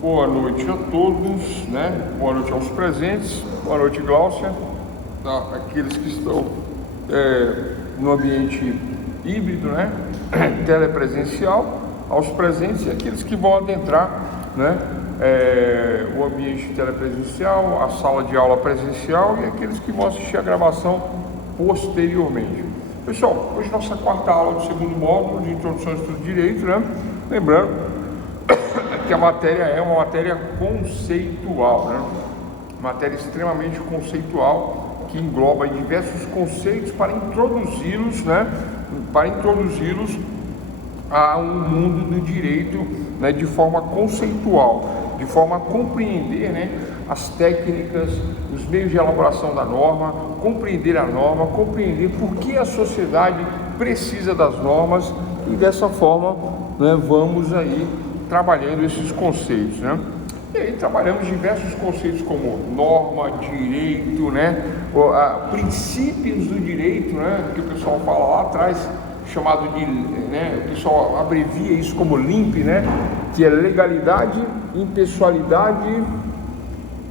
Boa noite a todos, né? Boa noite aos presentes, boa noite, Gláucia, aqueles que estão no ambiente híbrido, né? Telepresencial, aos presentes e aqueles que vão adentrar, né? O ambiente telepresencial, a sala de aula presencial e aqueles que vão assistir a gravação posteriormente. Pessoal, hoje nossa quarta aula do segundo módulo de Introdução ao Estudo de Direito, né? Lembrando que a matéria é uma matéria conceitual, né? Matéria extremamente conceitual, que engloba diversos conceitos para introduzi-los, né? Para introduzi-los a um mundo do direito, né? De forma conceitual, de forma a compreender, né? As técnicas, os meios de elaboração da norma, compreender a norma, compreender por que a sociedade precisa das normas e dessa forma, né? Vamos aí trabalhando esses conceitos, né? E aí trabalhamos diversos conceitos como norma, direito, né? Princípios do direito, né? Que o pessoal fala lá atrás, chamado de, né? O pessoal abrevia isso como LIMP, né? Que é legalidade, impessoalidade,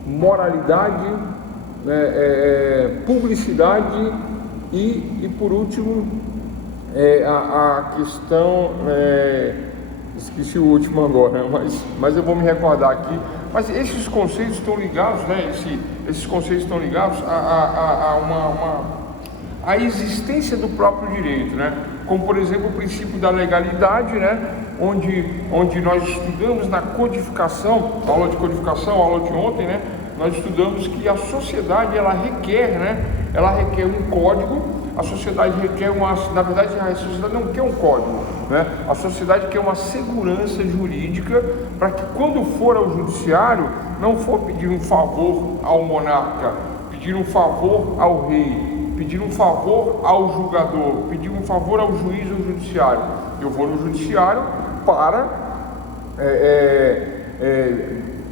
moralidade, né? Publicidade e por último a questão esqueci o último agora, mas eu vou me recordar aqui. Mas esses conceitos estão ligados, né? Esses conceitos estão ligados a existência do próprio direito, né? Como, por exemplo, o princípio da legalidade, né? Onde nós estudamos na codificação, aula de codificação, aula de ontem, né? Nós estudamos que a sociedade, ela requer, né? Ela requer um código. A sociedade requer na verdade, a sociedade não quer um código, né? A sociedade quer uma segurança jurídica para que quando for ao judiciário, não for pedir um favor ao monarca, pedir um favor ao rei, pedir um favor ao julgador, pedir um favor ao juiz ou judiciário. Eu vou no judiciário para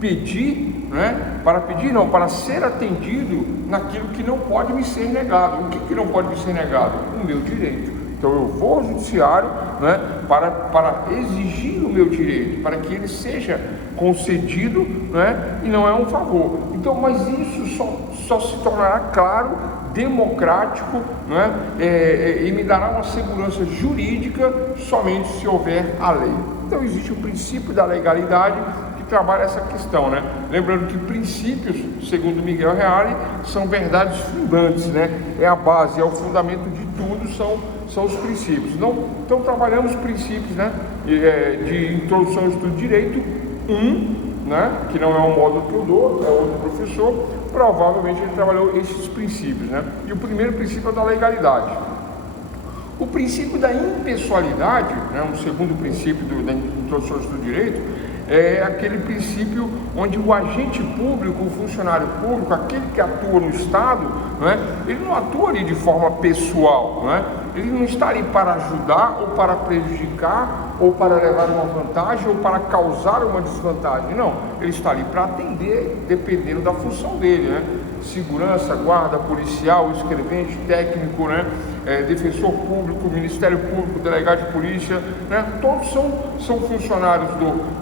pedir, né? Para ser atendido naquilo que não pode me ser negado. O que não pode me ser negado? O meu direito. Então eu vou ao judiciário, né? Para exigir o meu direito, para que ele seja concedido, né? E não é um favor. Então, mas isso só se tornará claro, democrático, né? E me dará uma segurança jurídica somente se houver a lei. Então existe o princípio da legalidade que trabalha essa questão, né? Lembrando que princípios, segundo Miguel Reale, são verdades fundantes, né? É a base, é o fundamento de tudo, são os princípios. Então trabalhamos princípios, né? De introdução ao estudo de direito, né? Que não é um módulo que eu dou, é outro professor. Provavelmente ele trabalhou esses princípios, né? E o primeiro princípio é da legalidade. O princípio da impessoalidade, né? Um segundo princípio da introdução ao estudo de direito, é aquele princípio onde o agente público, o funcionário público, aquele que atua no Estado, né? Ele não atua ali de forma pessoal, né? Ele não está ali para ajudar ou para prejudicar ou para levar uma vantagem ou para causar uma desvantagem, não. Ele está ali para atender, dependendo da função dele, né? Segurança, guarda, policial, escrevente, técnico, né? Defensor público, Ministério Público, delegado de polícia, né? Todos são funcionários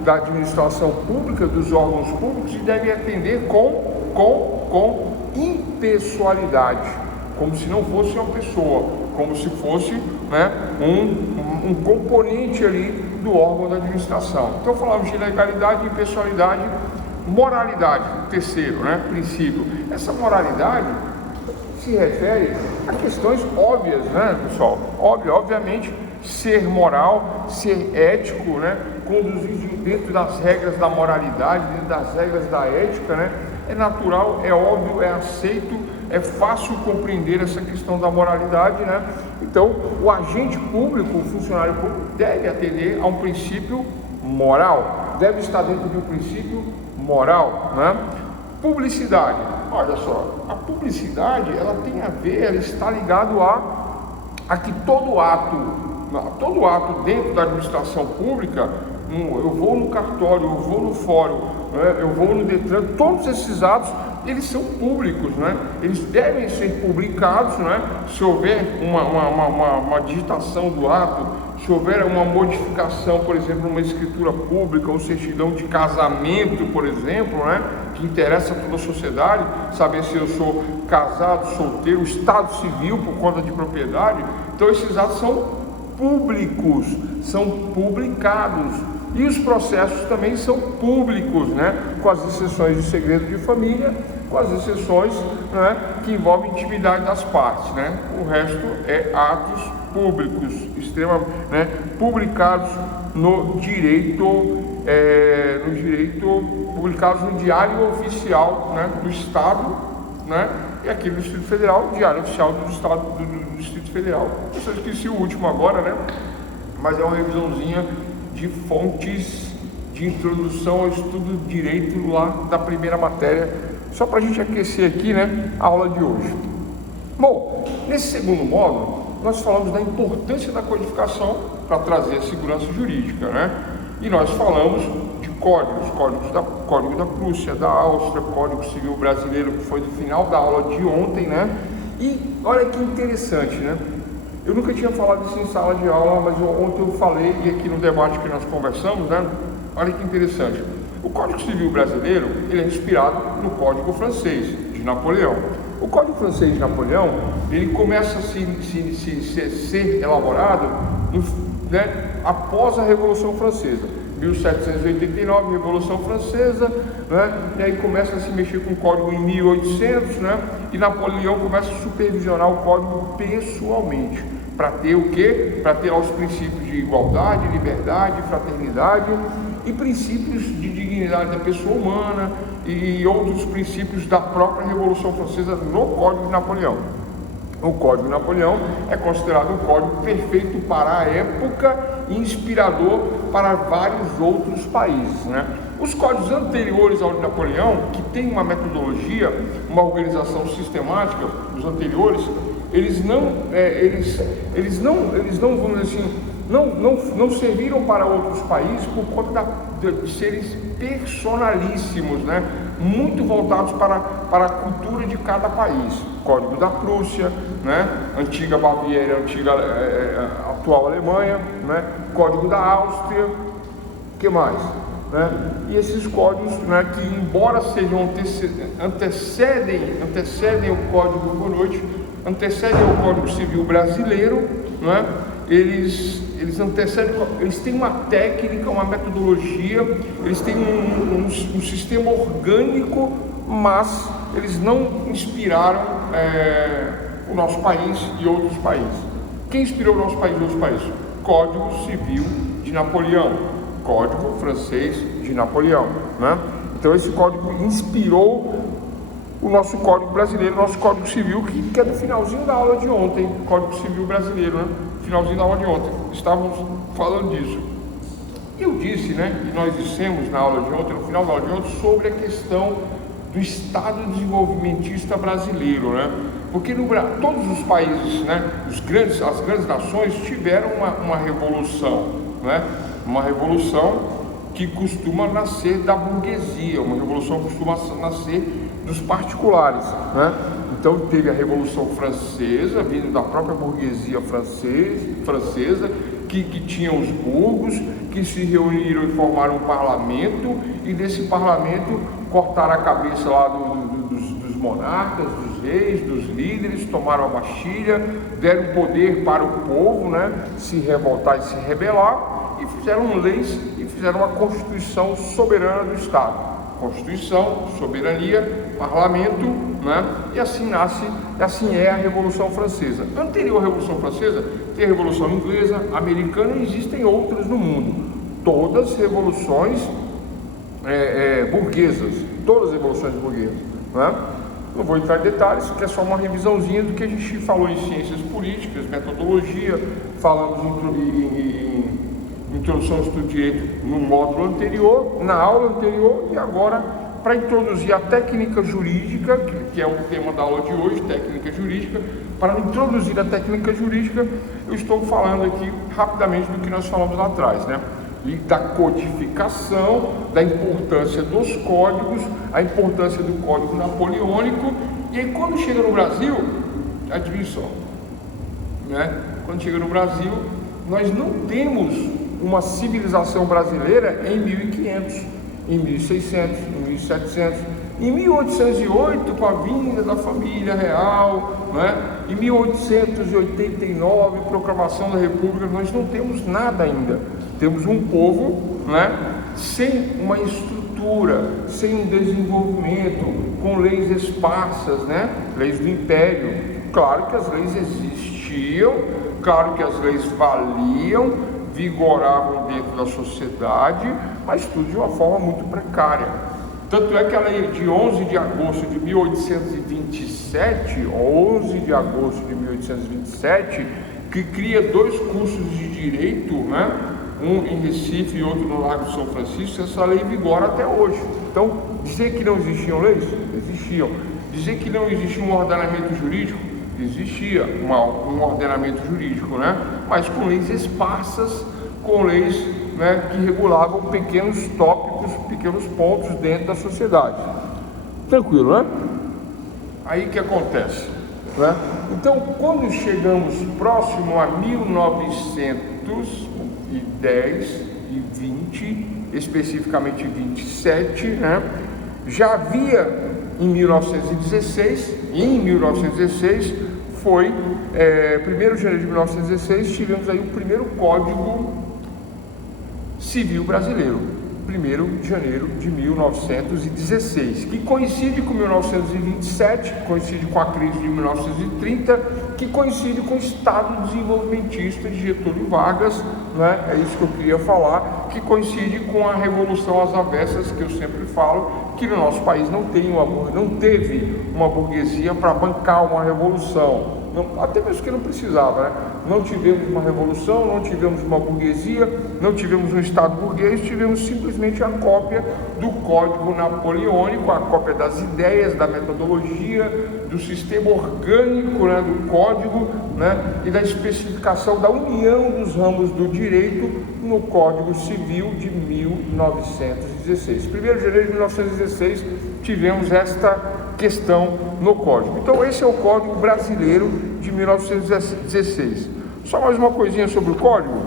da administração pública, dos órgãos públicos e devem atender com impessoalidade, como se não fosse uma pessoa, como se fosse, né, um componente ali do órgão da administração. Então falamos de legalidade, impessoalidade, moralidade, terceiro, né, princípio. Essa moralidade se refere a questões óbvias, né, pessoal? Obviamente, ser moral, ser ético, né, conduzir dentro das regras da moralidade, dentro das regras da ética, né, é natural, é óbvio, é aceito, é fácil compreender essa questão da moralidade, né? Então, o agente público, o funcionário público, deve atender a um princípio moral, deve estar dentro de um princípio moral, né? Publicidade, olha só, a publicidade, ela tem a ver, ela está ligado a que todo ato dentro da administração pública, eu vou no cartório, eu vou no fórum, né, eu vou no Detran, todos esses atos, eles são públicos, né? Eles devem ser publicados, né? Se houver uma digitação do ato, se houver uma modificação, por exemplo, numa escritura pública ou certidão de casamento, por exemplo, né, que interessa a toda a sociedade, saber se eu sou casado, solteiro, o estado civil por conta de propriedade. Então esses atos são públicos, são publicados, e os processos também são públicos, né, com as exceções de segredo de família, com as exceções, né, que envolvem intimidade das partes, né? O resto é atos públicos, extremamente, né, publicados no direito, publicados no Diário Oficial, né, do Estado, né, e aqui no Distrito Federal, Diário Oficial do Estado do Distrito Federal. Eu só esqueci o último agora, né, mas é uma revisãozinha de fontes de introdução ao estudo de direito lá da primeira matéria, só para a gente aquecer aqui, né, a aula de hoje. Bom, nesse segundo módulo, nós falamos da importância da codificação para trazer a segurança jurídica, né? E nós falamos de Código da Prússia, da Áustria, Código Civil Brasileiro, que foi do final da aula de ontem, né? E olha que interessante, né? Eu nunca tinha falado isso em sala de aula, mas ontem eu falei, e aqui no debate que nós conversamos, né? Olha que interessante. O Código Civil Brasileiro, ele é inspirado no Código Francês, de Napoleão. O Código Francês de Napoleão, ele começa a ser elaborado né, após a Revolução Francesa. 1789, Revolução Francesa, né, e aí começa a se mexer com o Código em 1800, né, e Napoleão começa a supervisionar o Código pessoalmente, para ter o quê? Para ter os princípios de igualdade, liberdade, fraternidade e princípios de dignidade da pessoa humana e outros princípios da própria Revolução Francesa no Código de Napoleão. O Código de Napoleão é considerado um código perfeito para a época e inspirador para vários outros países, né? Os códigos anteriores ao de Napoleão, que tem uma metodologia, uma organização sistemática, os anteriores, eles não, vamos dizer assim, não serviram para outros países por conta de serem personalíssimos, né? Muito voltados para a cultura de cada país. Código da Prússia, né? Antiga Baviera, atual Alemanha, né? Código da Áustria, o que mais? Né? E esses códigos, né, que embora sejam antecedem o Código antecedem o Código Civil Brasileiro, né? Eles têm uma técnica, uma metodologia, eles têm um sistema orgânico, mas eles não inspiraram o nosso país e outros países. Quem inspirou o nosso país e outros países? Código Civil de Napoleão, Código Francês de Napoleão, né? Então esse código inspirou o nosso Código Brasileiro, nosso Código Civil, que é do finalzinho da aula de ontem, Código Civil Brasileiro, né? Finalzinho da aula de ontem, estávamos falando disso. Eu disse, né, e nós dissemos na aula de ontem, no final da aula de ontem, sobre a questão do Estado desenvolvimentista brasileiro, né? Porque todos os países, né, as grandes nações tiveram uma revolução, né? Uma revolução que costuma nascer da burguesia, uma revolução que costuma nascer dos particulares, né? Então teve a Revolução Francesa, vindo da própria burguesia francesa, que tinha os burgos, que se reuniram e formaram um parlamento, e desse parlamento cortaram a cabeça lá dos monarcas, dos reis, dos líderes, tomaram a Bastilha, deram poder para o povo, né, se revoltar e se rebelar, e fizeram leis e fizeram uma Constituição soberana do Estado. Constituição, soberania, parlamento, né? E assim é a Revolução Francesa. Anterior à Revolução Francesa, tem a Revolução Inglesa, Americana, e existem outras no mundo. Todas revoluções burguesas, todas as revoluções burguesas, né? Não vou entrar em detalhes, que é só uma revisãozinha do que a gente falou em ciências políticas, metodologia, falamos em introdução ao estudo de direito no módulo anterior, na aula anterior, e agora para introduzir a técnica jurídica, que é o tema da aula de hoje, técnica jurídica. Para introduzir a técnica jurídica, eu estou falando aqui rapidamente do que nós falamos lá atrás, né? E da codificação, da importância dos códigos, a importância do Código Napoleônico. E aí, quando chega no Brasil, adivinha só, né? Quando chega no Brasil, Nós não temos uma civilização brasileira em 1500, em 1600, em 1700, em 1808, com a vinda da família real, né? Em 1889, proclamação da República. Nós não temos nada ainda. Temos um povo, né, sem uma estrutura, sem um desenvolvimento, com leis esparsas, né? Leis do Império. Claro que as leis existiam, claro que as leis valiam, vigoravam dentro da sociedade, mas tudo de uma forma muito precária. Tanto é que a lei de 11 de agosto de 1827, 11 de agosto de 1827, que cria 2 cursos de direito, né? Um em Recife e outro no Largo de São Francisco, essa lei vigora até hoje. Então, dizer que não existiam leis? Existiam. Dizer que não existia um ordenamento jurídico? Existia um ordenamento jurídico, né? Mas com leis esparsas, com leis, né, que regulavam pequenos tópicos, pequenos pontos dentro da sociedade. Tranquilo, né? Aí que acontece, né? Então, quando chegamos próximo a 1910 e 20, especificamente 27, né, já havia em 1916 foi 1º de janeiro de 1916, tivemos aí o primeiro Código Civil Brasileiro, 1º de janeiro de 1916, que coincide com 1927, que coincide com a crise de 1930, que coincide com o Estado desenvolvimentista de Getúlio Vargas, né? É isso que eu queria falar, que coincide com a Revolução às Avessas, que eu sempre falo, que no nosso país não teve uma burguesia para bancar uma revolução. Até mesmo que não precisava, né? Não tivemos uma revolução, não tivemos uma burguesia, não tivemos um Estado burguês, tivemos simplesmente a cópia do Código Napoleônico, a cópia das ideias, da metodologia, do sistema orgânico, né, do Código, né, e da especificação da união dos ramos do direito no Código Civil de 1916. 1º de janeiro de 1916 tivemos esta questão no Código. Então esse é o Código Brasileiro de 1916. Só mais uma coisinha sobre o Código.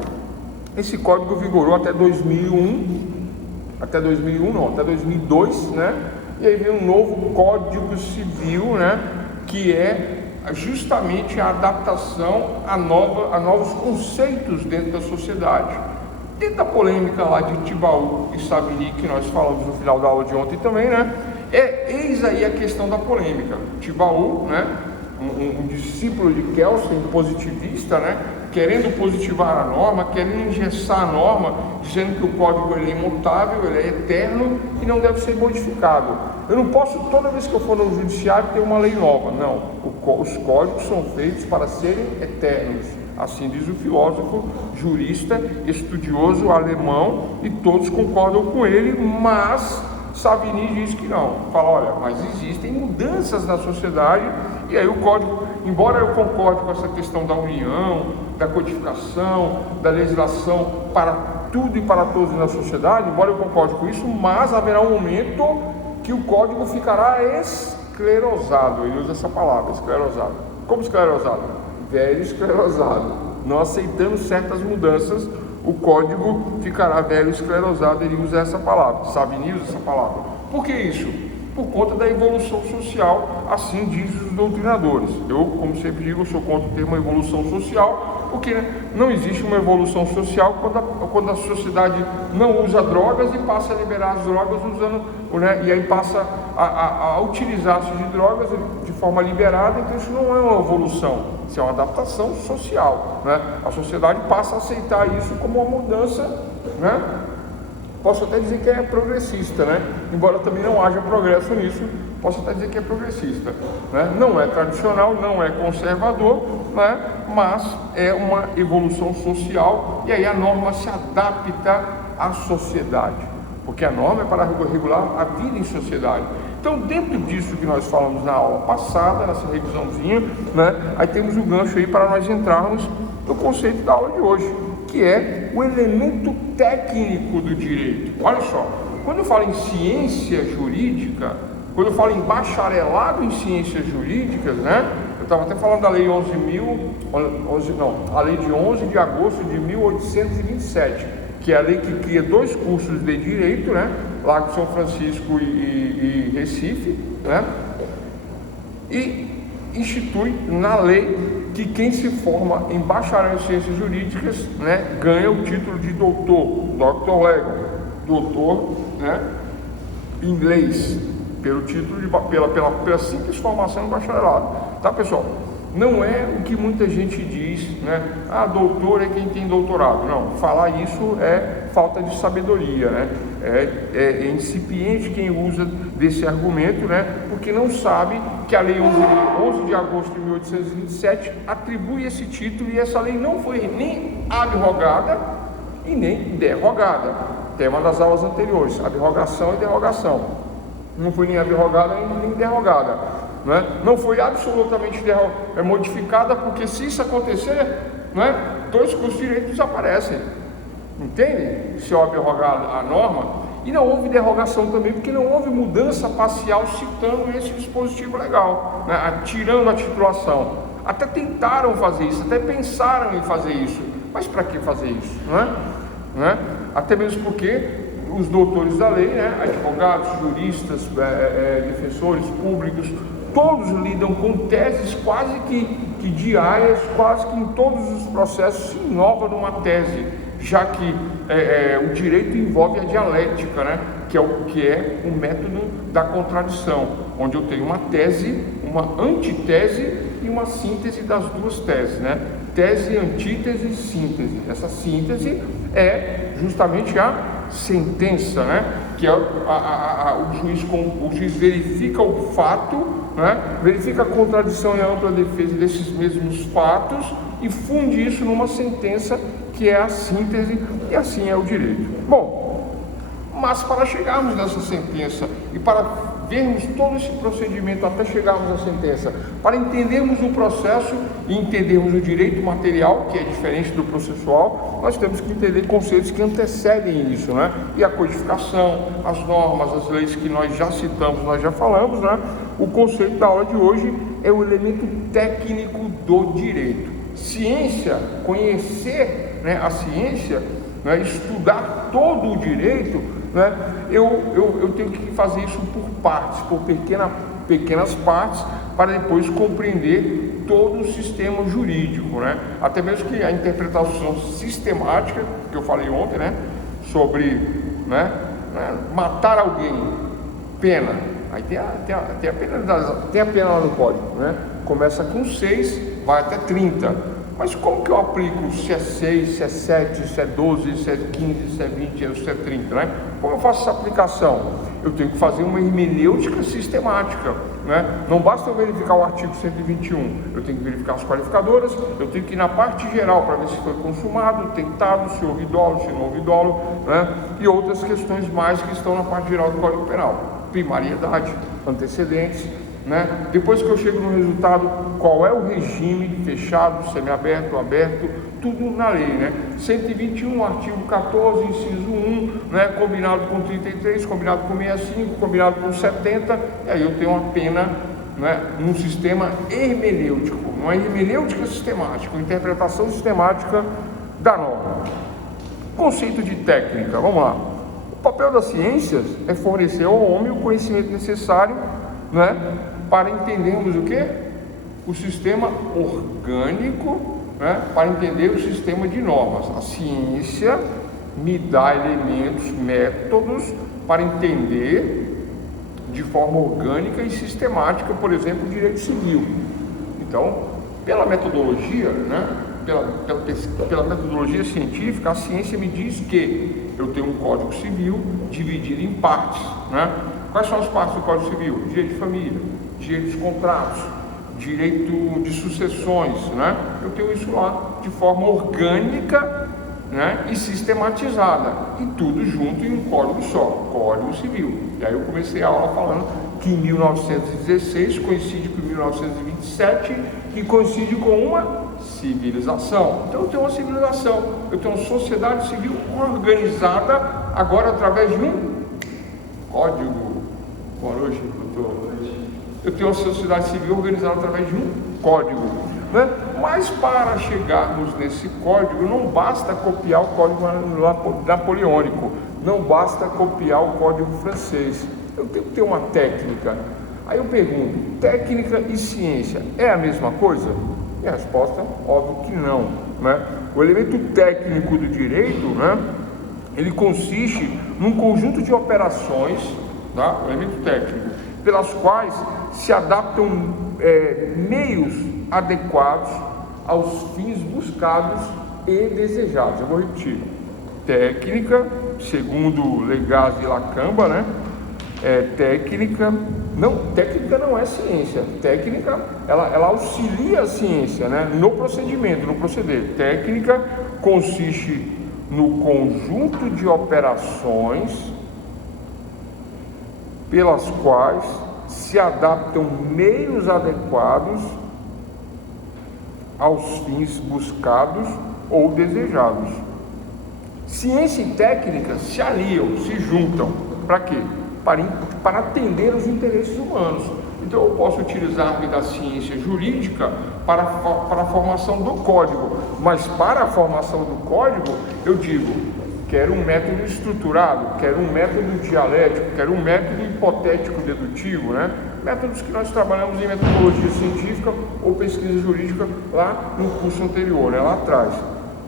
Esse Código vigorou até 2002, né? E aí vem um novo Código Civil, né? Que é justamente a adaptação a novos conceitos dentro da sociedade. Dentro da polêmica lá de Tibaú e Savigny, que nós falamos no final da aula de ontem também, né? Eis aí a questão da polêmica. Tibaú, né, um discípulo de Kelsen, positivista, né, querendo positivar a norma, querendo engessar a norma, dizendo que o código ele é imutável, ele é eterno e não deve ser modificado. Eu não posso, toda vez que eu for no judiciário, ter uma lei nova. Não, os códigos são feitos para serem eternos. Assim diz o filósofo, jurista, estudioso alemão, e todos concordam com ele, mas Savigny diz que não. Fala, olha, mas existem mudanças na sociedade, e aí o código, embora eu concorde com essa questão da união, da codificação, da legislação para tudo e para todos na sociedade, embora eu concorde com isso, mas haverá um momento que o código ficará esclerosado. Ele usa essa palavra, esclerosado. Como esclerosado? Velho esclerosado. Não aceitando certas mudanças, o código ficará velho esclerosado. Ele usa essa palavra, Savigny usa essa palavra. Por que isso? Por conta da evolução social, assim dizem os doutrinadores. Eu, como sempre digo, eu sou contra o termo evolução social, porque não existe uma evolução social quando a sociedade não usa drogas e passa a liberar as drogas usando, né, e aí passa a utilizar-se de drogas de forma liberada. Então isso não é uma evolução, isso é uma adaptação social, né? A sociedade passa a aceitar isso como uma mudança, né? Posso até dizer que é progressista, né? Embora também não haja progresso nisso, posso até dizer que é progressista, né? Não é tradicional, não é conservador, né? Mas é uma evolução social, e aí a norma se adapta à sociedade, porque a norma é para regular a vida em sociedade. Então, dentro disso que nós falamos na aula passada, nessa revisãozinha, né? Aí temos o gancho aí para nós entrarmos no conceito da aula de hoje, que é o elemento técnico do direito. Olha só, quando eu falo em ciência jurídica, quando eu falo em bacharelado em ciências jurídicas, né, estava até falando da lei a lei de 11 de agosto de 1827, que é a lei que cria 2 cursos de Direito, né? Lago São Francisco e Recife, né? E institui na lei que quem se forma em bacharel em ciências jurídicas, né, ganha o título de doutor, Dr. Legal, doutor, né, inglês, pelo título pela simples formação em bacharelado, tá, pessoal? Não é o que muita gente diz, né? Ah, doutor é quem tem doutorado. Não, falar isso é falta de sabedoria, né? É incipiente quem usa desse argumento, né? Porque não sabe que a lei 11 de agosto de 1827 atribui esse título, e essa lei não foi nem abrogada e nem derrogada. Tema das aulas anteriores, abrogação e derrogação. Não foi nem abrogada nem derrogada. Não foi absolutamente modificada, porque se isso acontecer, 2 cursos de direito desaparecem, entende? Se houve derrogar a norma, e não houve derrogação também, porque não houve mudança parcial citando esse dispositivo legal, tirando a titulação. Até tentaram fazer isso, até pensaram em fazer isso, mas para que fazer isso? Até mesmo porque os doutores da lei, advogados, juristas, defensores públicos, todos lidam com teses quase que diárias, quase que em todos os processos se inova numa tese, já que o direito envolve a dialética, que é o método da contradição, onde eu tenho uma tese, uma antitese e uma síntese das 2 teses, tese, antítese e síntese. Essa síntese é justamente a sentença, que é o juiz verifica o fato, verifica a contradição e a ampla defesa desses mesmos fatos e funde isso numa sentença, que é a síntese, e assim é o direito. Bom, mas para chegarmos nessa sentença e para vermos todo esse procedimento até chegarmos à sentença, para entendermos o processo e entendermos o direito material, que é diferente do processual, nós temos que entender conceitos que antecedem isso, E a codificação, as normas, as leis que nós já citamos, nós já falamos, O conceito da aula de hoje é o elemento técnico do direito. Ciência, conhecer, a ciência, estudar todo o direito, eu tenho que fazer isso por partes, por pequenas partes, para depois compreender todo o sistema jurídico, Até mesmo que a interpretação sistemática, que eu falei ontem, sobre matar alguém, pena. Aí tem a pena lá no código, Começa com 6, vai até 30. Mas como que eu aplico se é 6, se é 7, se é 12, se é 15, se é 20, se é 30, Como eu faço essa aplicação? Eu tenho que fazer uma hermenêutica sistemática, Não basta eu verificar o artigo 121, eu tenho que verificar as qualificadoras, eu tenho que ir na parte geral para ver se foi consumado, tentado, se houve dolo, se não houve dolo, E outras questões mais que estão na parte geral do Código Penal, primariedade, antecedentes, Depois que eu chego no resultado, qual é o regime fechado, semiaberto, aberto, tudo na lei, 121, artigo 14, inciso 1, combinado com 33, combinado com 65, combinado com 70, e aí eu tenho uma pena, num sistema hermenêutico, uma hermenêutica sistemática, uma interpretação sistemática da norma. Conceito de técnica, vamos lá. O papel das ciências é fornecer ao homem o conhecimento necessário, para entendermos o quê? O sistema orgânico, para entender o sistema de normas. A ciência me dá elementos, métodos para entender de forma orgânica e sistemática, por exemplo, o direito civil. Então, pela metodologia, pela metodologia científica, a ciência me diz que eu tenho um Código Civil dividido em partes, Quais são as partes do Código Civil? Direito de família, direito dos contratos, direito de sucessões, Eu tenho isso lá de forma orgânica, e sistematizada, e tudo junto em um código só, Código Civil. E aí eu comecei a aula falando que em 1916 coincide com 1927, que coincide com uma civilização. Então eu tenho uma civilização, eu tenho uma sociedade civil organizada agora através de um código. Boa noite, doutor. Eu tenho uma sociedade civil organizada através de um código, né? Mas para chegarmos nesse código, não basta copiar o código napoleônico, não basta copiar o código francês. Eu tenho que ter uma técnica. Aí eu pergunto, técnica e ciência é a mesma coisa? E a resposta, óbvio que não, né? O elemento técnico do direito, né, ele consiste num conjunto de operações, tá? O elemento técnico, pelas quais se adaptam meios adequados aos fins buscados e desejados. Eu vou repetir. Técnica, segundo Legaz e Lacamba, né? Técnica não é ciência. Técnica, ela auxilia a ciência, né? No procedimento, no proceder. Técnica consiste no conjunto de operações pelas quais se adaptam meios adequados aos fins buscados ou desejados. Ciência e técnica se aliam, se juntam. Para quê? Para atender os interesses humanos. Então eu posso utilizar-me da ciência jurídica para a formação do código, mas para a formação do código eu digo, quero um método estruturado, quero um método dialético, quero um método hipotético dedutivo, né? Métodos que nós trabalhamos em metodologia científica ou pesquisa jurídica lá no curso anterior, né? Lá atrás.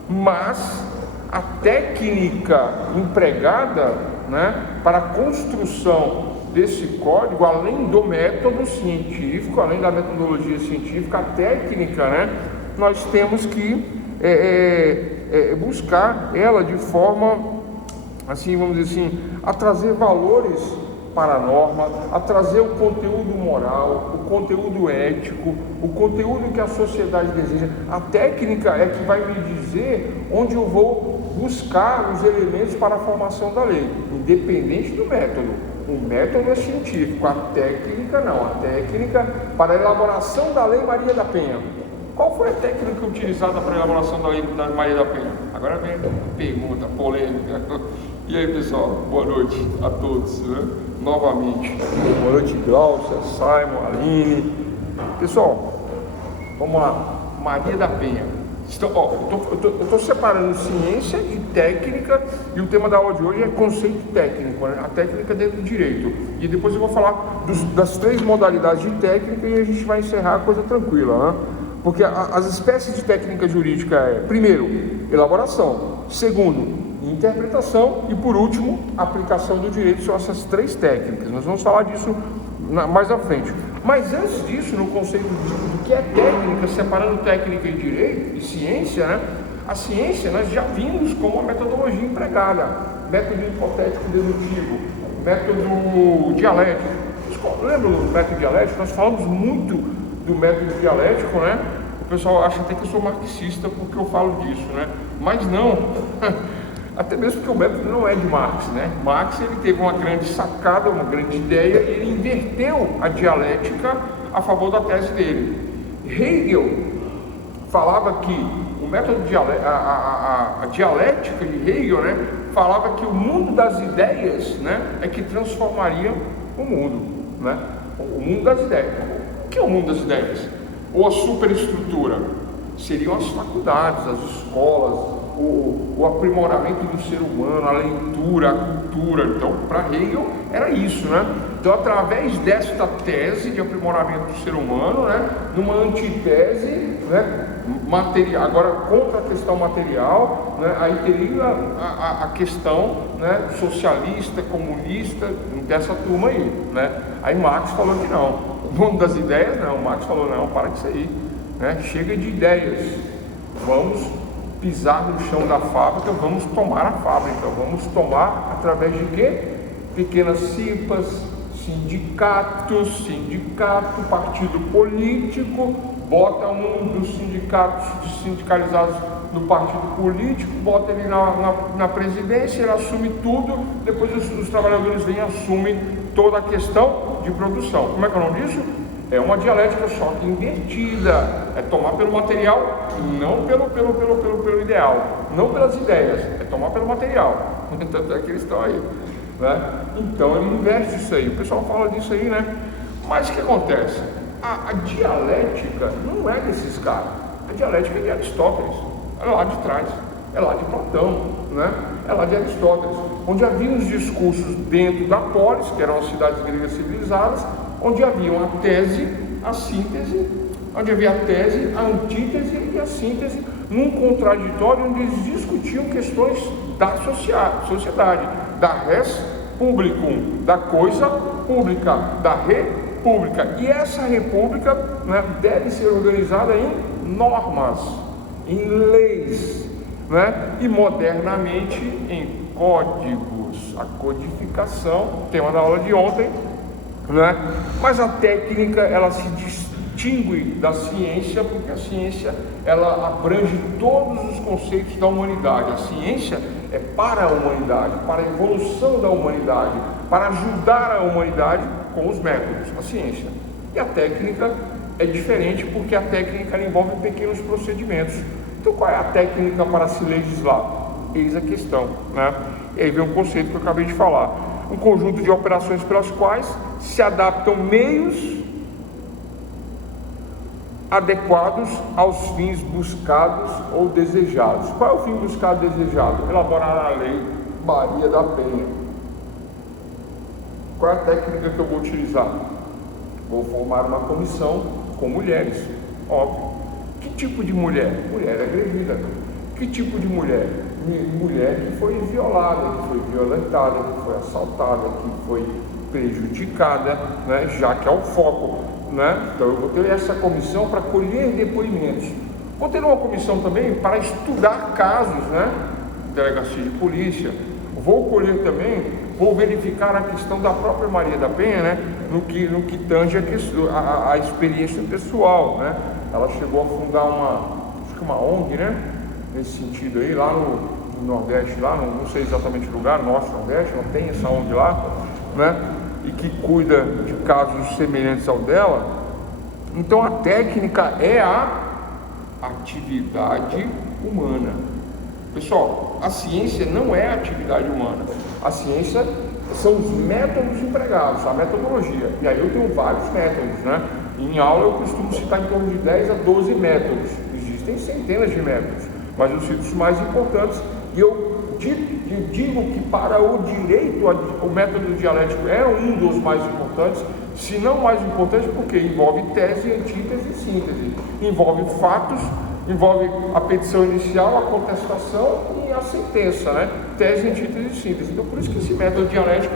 Mas a técnica empregada, né, para a construção desse código, além do método científico, além da metodologia científica, a técnica, né, nós temos que buscar ela de forma, assim, vamos dizer assim, a trazer valores para a norma, a trazer o conteúdo moral, o conteúdo ético, o conteúdo que a sociedade deseja. A técnica é que vai me dizer onde eu vou buscar os elementos para a formação da lei, independente do método. O método é científico, a técnica não. A técnica para a elaboração da Lei Maria da Penha. Qual foi a técnica utilizada para a elaboração da Lei Maria da Penha? Agora vem a pergunta polêmica. E aí, pessoal, boa noite a todos, né? Novamente. Boa noite, Glaucia, Simon, Aline. Pessoal, vamos lá. Maria da Penha. Eu estou separando ciência e técnica, e o tema da aula de hoje é conceito técnico, né? A técnica dentro do direito. E depois eu vou falar das 3 modalidades de técnica e a gente vai encerrar a coisa tranquila, né? Porque as espécies de técnica jurídica primeiro, elaboração, segundo, interpretação e, por último, aplicação do direito. São essas 3 técnicas. Nós vamos falar disso mais à frente. Mas antes disso, no conceito do que é técnica, separando técnica e direito e ciência, né? A ciência nós já vimos como a metodologia empregada, método hipotético dedutivo, método dialético. Lembra do método dialético? Nós falamos muito do método dialético, né? O pessoal acha até que eu sou marxista porque eu falo disso, né? Mas não. Até mesmo porque o método não é de Marx, né? Marx, ele teve uma grande sacada, uma grande ideia, e ele inverteu a dialética a favor da tese dele. Hegel falava que o método a dialética de Hegel, né, falava que o mundo das ideias, né, é que transformaria o mundo, né? O mundo das ideias. O que é o mundo das ideias? Ou a superestrutura? Seriam as faculdades, as escolas, o aprimoramento do ser humano, a leitura, a cultura. Então, para Hegel era isso, né? Então, através desta tese de aprimoramento do ser humano, né, numa antitese, né, material, agora contra a questão material, né, aí teria a questão, né, socialista, comunista, dessa turma aí, né? Aí Marx falou que não, o mundo das ideias não. Marx falou, não, para com isso aí, né? Chega de ideias, vamos pisar no chão da fábrica, vamos tomar a fábrica. Vamos tomar através de quê? Pequenas cipas, sindicato, partido político, bota um dos sindicatos sindicalizados no partido político, bota ele na presidência, ele assume tudo, depois os trabalhadores vêm e assumem toda a questão de produção. Como é que é o nome disso? É uma dialética só que invertida, é tomar pelo material, não pelo ideal, não pelas ideias, é tomar pelo material. Tanto é que eles estão aí, né? Então ele inverte isso aí, o pessoal fala disso aí, né? Mas o que acontece? A dialética não é desses caras, a dialética é de Aristóteles, é lá de trás, é lá de Platão, né? É lá de Aristóteles, onde havia os discursos dentro da polis, que eram as cidades gregas civilizadas, onde haviam a tese, a síntese, onde havia a tese, a antítese e a síntese, num contraditório onde eles discutiam questões da sociedade, da res publicum, da coisa pública, da república. E essa república, né, deve ser organizada em normas, em leis, né, e modernamente em códigos. A codificação, tema da aula de ontem, né? Mas a técnica, ela se distingue da ciência, porque a ciência, ela abrange todos os conceitos da humanidade. A ciência é para a humanidade, para a evolução da humanidade, para ajudar a humanidade com os métodos, a ciência. E a técnica é diferente, porque a técnica envolve pequenos procedimentos. Então, qual é a técnica para se legislar? Eis a questão, né? E aí vem um conceito que eu acabei de falar: um conjunto de operações pelas quais se adaptam meios adequados aos fins buscados ou desejados. Qual é o fim buscado e desejado? Elaborar a lei Maria da Penha. Qual é a técnica que eu vou utilizar? Vou formar uma comissão com mulheres, óbvio. Que tipo de mulher? Mulher agredida. Que tipo de mulher? Mulher que foi violada, que foi violentada, que foi assaltada, que foi prejudicada, né? Já que é o foco, né? Então eu vou ter essa comissão para colher depoimentos. Vou ter uma comissão também para estudar casos, né? Delegacia de polícia. Vou colher também, vou verificar a questão da própria Maria da Penha, né? No que tange a experiência pessoal, né? Ela chegou a fundar uma ONG, né? Nesse sentido aí, lá no Nordeste, lá, não sei exatamente o lugar, nosso Nordeste, não tem essa ONG lá, né? E que cuida de casos semelhantes ao dela. Então a técnica é a atividade humana. Pessoal, a ciência não é a atividade humana. A ciência são os métodos empregados, a metodologia. E aí eu tenho vários métodos, né? Em aula eu costumo citar em torno de 10 a 12 métodos. Existem centenas de métodos, mas eu cito os mais importantes. E eu digo que para o direito, o método dialético é um dos mais importantes, se não mais importante, porque envolve tese, antítese e síntese. Envolve fatos, envolve a petição inicial, a contestação e a sentença, né? Tese, antítese e síntese. Então, por isso que esse método dialético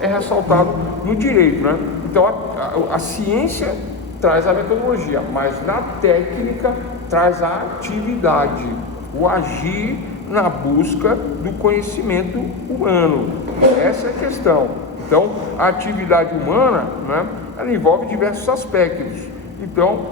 é ressaltado no direito, né? Então, a ciência traz a metodologia, mas na técnica traz a atividade, o agir na busca do conhecimento humano. Essa é a questão. Então, a atividade humana, né, ela envolve diversos aspectos. Então,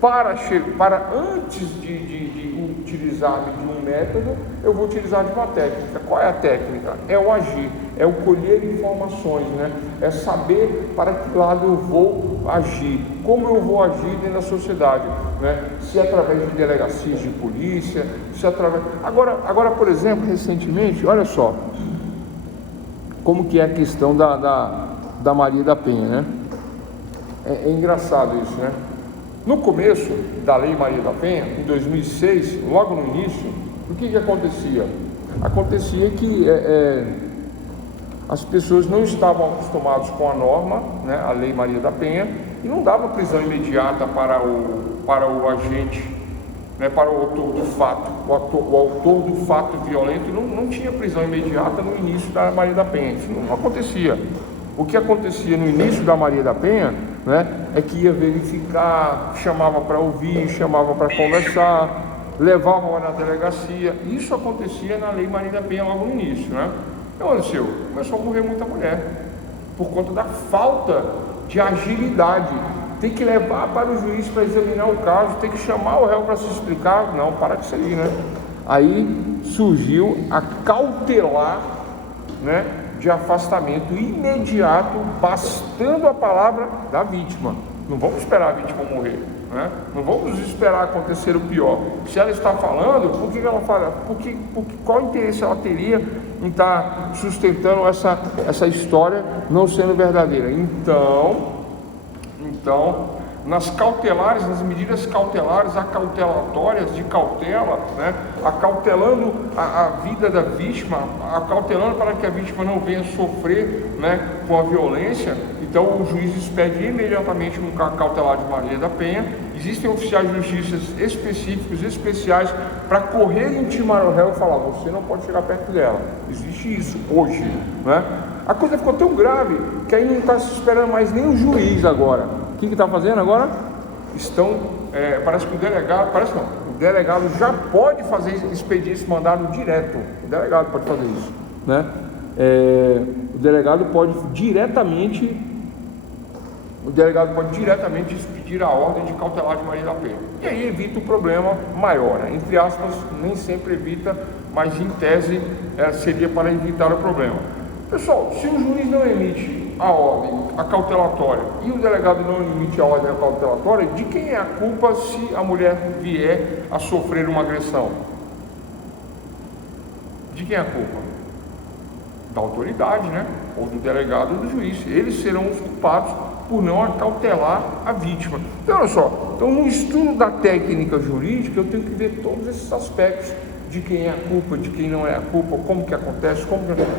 para antes de utilizar de um método, eu vou utilizar de uma técnica. Qual é a técnica? É o agir, é o colher informações, né? É saber para que lado eu vou agir, como eu vou agir dentro da sociedade, né? Se é através de delegacias de polícia, se é através... Agora, por exemplo, recentemente, olha só, como que é a questão da Maria da Penha, né? É engraçado isso, né? No começo da Lei Maria da Penha, em 2006, logo no início, o que acontecia? Acontecia que as pessoas não estavam acostumadas com a norma, né, a Lei Maria da Penha, e não dava prisão imediata para o agente, né, para o autor do fato. O autor do fato violento não tinha prisão imediata no início da Maria da Penha. Isso não acontecia. O que acontecia no início da Maria da Penha, né, é que ia verificar, chamava para ouvir, chamava para conversar, levava na delegacia. Isso acontecia na Lei Maria da Penha logo no início, né? Então, aconteceu, começou a morrer muita mulher por conta da falta de agilidade. Tem que levar para o juiz para examinar o caso, tem que chamar o réu para se explicar. Não, para com isso aí, né? Aí surgiu a cautelar, né, de afastamento imediato, bastando a palavra da vítima. Não vamos esperar a vítima morrer, né? Não vamos esperar acontecer o pior. Se ela está falando, por que ela fala? Qual interesse ela teria em estar sustentando essa história não sendo verdadeira? Então, Então, nas cautelares, nas medidas cautelares, acautelatórias de cautela, né, acautelando a vida da vítima, acautelando para que a vítima não venha sofrer, né, com a violência. Então o juiz expede imediatamente um cautelar de Maria da Penha. Existem oficiais de justiça específicos, especiais, para correr e intimar o réu e falar: você não pode chegar perto dela. Existe isso hoje, né? A coisa ficou tão grave que aí não está se esperando mais nem o juiz agora. O que está fazendo agora? Parece que o delegado já pode expedir esse mandado direto. O delegado pode fazer isso, né? O delegado pode diretamente expedir a ordem de cautelar de Maria da Penha. E aí evita o problema maior, né? Entre aspas, nem sempre evita, mas em tese seria para evitar o problema. Pessoal, se o juiz não emite a ordem, a cautelatória, e o delegado não emite a ordem, a cautelatória, de quem é a culpa se a mulher vier a sofrer uma agressão? De quem é a culpa? Da autoridade, né? Ou do delegado ou do juiz. Eles serão os culpados por não acautelar a vítima. Então, olha só, no estudo da técnica jurídica, eu tenho que ver todos esses aspectos, de quem é a culpa, de quem não é a culpa, como que acontece,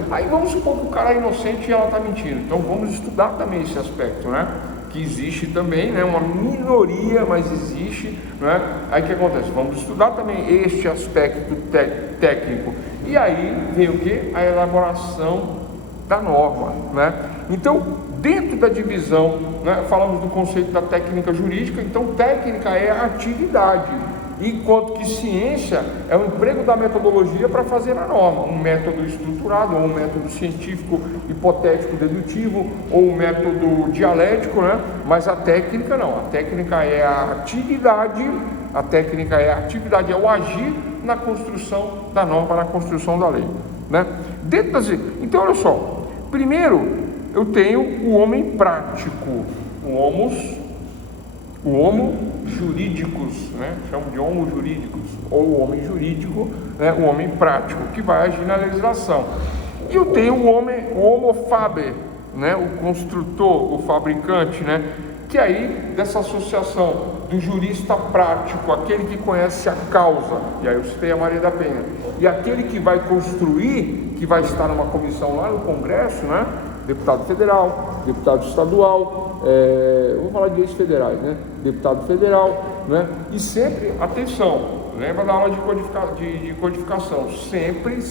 Aí vamos supor que o cara é inocente e ela está mentindo. Então vamos estudar também esse aspecto, né? Que existe também, né? Uma minoria, mas existe, né? Aí o que acontece? Vamos estudar também este aspecto técnico. E aí vem o que? A elaboração da norma, né? Então, dentro da divisão, né, falamos do conceito da técnica jurídica. Então, técnica é a atividade, enquanto que ciência é o emprego da metodologia para fazer a norma, um método estruturado, ou um método científico, hipotético, dedutivo, ou um método dialético, né? Mas a técnica não, a técnica é a atividade, é o agir na construção da norma, na construção da lei, né? Então, olha só, primeiro eu tenho o homem prático, o homo jurídicos, né? Chamo de homo jurídicos, ou o homem jurídico, né? O homem prático, que vai agir na legislação. E eu tenho o homo faber, né? O construtor, o fabricante, né? Que aí, dessa associação do jurista prático, aquele que conhece a causa, e aí eu citei a Maria da Penha, e aquele que vai construir, que vai estar numa comissão lá no Congresso, né? Deputado federal, deputado estadual, vamos falar de ex-federais, né? Deputado federal, né? E sempre, atenção, lembra da aula de codificação, sempre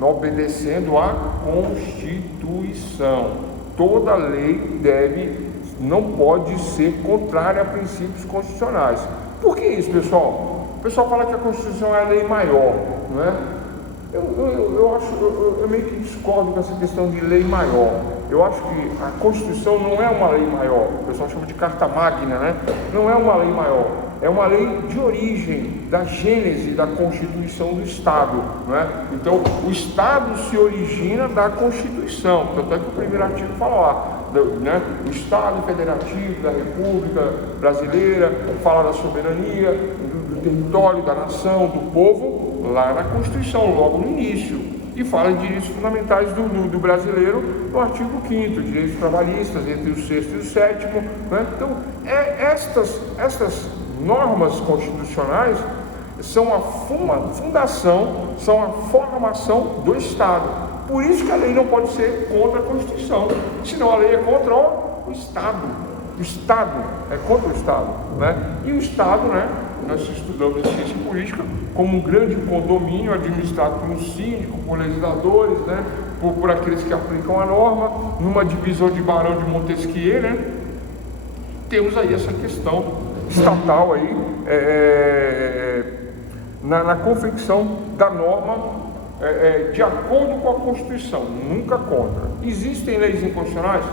obedecendo à Constituição. Toda lei não pode ser contrária a princípios constitucionais. Por que isso, pessoal? O pessoal fala que a Constituição é a lei maior, não é? Eu meio que discordo com essa questão de lei maior. Eu acho que a Constituição não é uma lei maior. O pessoal chama de Carta Magna, né? Não é uma lei maior. É uma lei de origem, da gênese da Constituição do Estado, né? Então, o Estado se origina da Constituição. Tanto é que o primeiro artigo fala lá, né? O Estado Federativo da República Brasileira, fala da soberania, do território, da nação, do povo, lá na Constituição, logo no início, e fala em direitos fundamentais do brasileiro no artigo 5º, direitos trabalhistas entre o 6º e o 7º, né? Então, estas normas constitucionais são a fundação, são a formação do Estado. Por isso que a lei não pode ser contra a Constituição, senão a lei é contra o Estado. O Estado é contra o Estado, né? E o Estado, né? Nós estudamos em ciência política como um grande condomínio administrado por um síndico, por legisladores, né? Por aqueles que aplicam a norma, numa divisão de Barão de Montesquieu, né? Temos aí essa questão estatal aí, na confecção da norma de acordo com a Constituição, nunca contra. Existem leis inconstitucionais?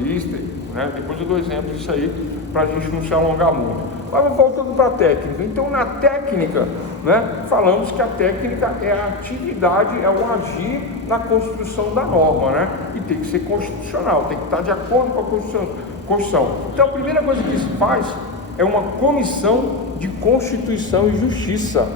Existem, né? Depois eu dou exemplos disso aí, para a gente não se alongar muito. Mas voltando para a técnica. Então, na técnica, né, falamos que a técnica é a atividade, é o agir na construção da norma, né? E tem que ser constitucional, tem que estar de acordo com a Constituição. Então, a primeira coisa que se faz é uma comissão de Constituição e Justiça.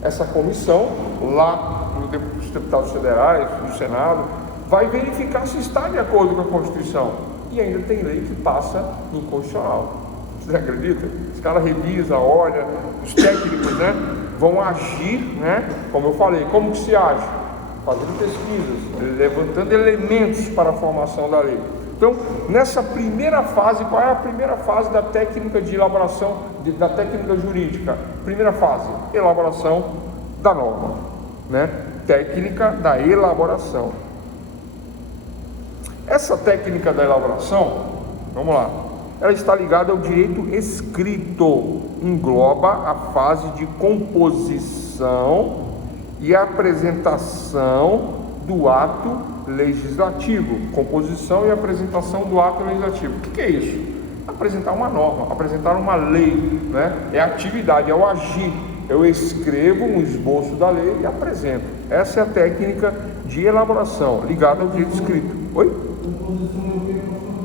Essa comissão, lá nos deputados federais, no Senado, vai verificar se está de acordo com a Constituição. e ainda tem lei que passa inconstitucional. Você acredita? Os caras revisam, olham, os técnicos, né, vão agir, né, como eu falei, como que se age? Fazendo pesquisas, levantando elementos para a formação da lei. Então, nessa primeira fase, qual é a primeira fase da técnica de elaboração, da técnica jurídica? Primeira fase, elaboração da norma, né? Técnica da elaboração. Essa técnica da elaboração, vamos lá, ela está ligada ao direito escrito, engloba a fase de composição e apresentação do ato legislativo. Composição e apresentação do ato legislativo. O que é isso? Apresentar uma norma, apresentar uma lei, né? É a atividade, é o agir. Eu escrevo um esboço da lei e apresento. Essa é a técnica de elaboração, ligada ao direito escrito. Oi?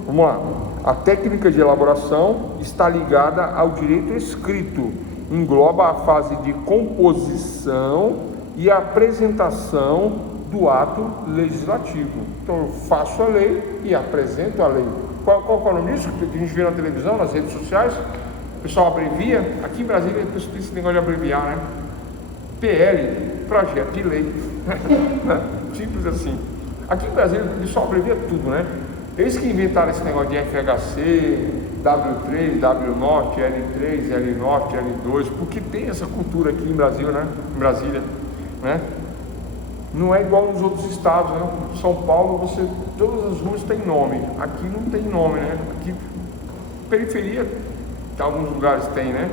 Vamos lá. A técnica de elaboração está ligada ao direito escrito. Engloba a fase de composição e apresentação do ato legislativo. Então eu faço a lei e apresento a lei. Qual é o nome disso que a gente vê na televisão, nas redes sociais? O pessoal abrevia. Aqui em Brasília o pessoal tem esse negócio de abreviar, né? PL, projeto de lei. Simples assim. Aqui em Brasília o pessoal abrevia tudo, né? Eles que inventaram esse negócio de FHC, W3, W Norte, L3, L Norte, L2, porque tem essa cultura aqui em Brasil, né? Em Brasília, né? Não é igual nos outros estados, né? São Paulo, todas as ruas têm nome. Aqui não tem nome, né? Aqui, periferia, alguns lugares tem, né?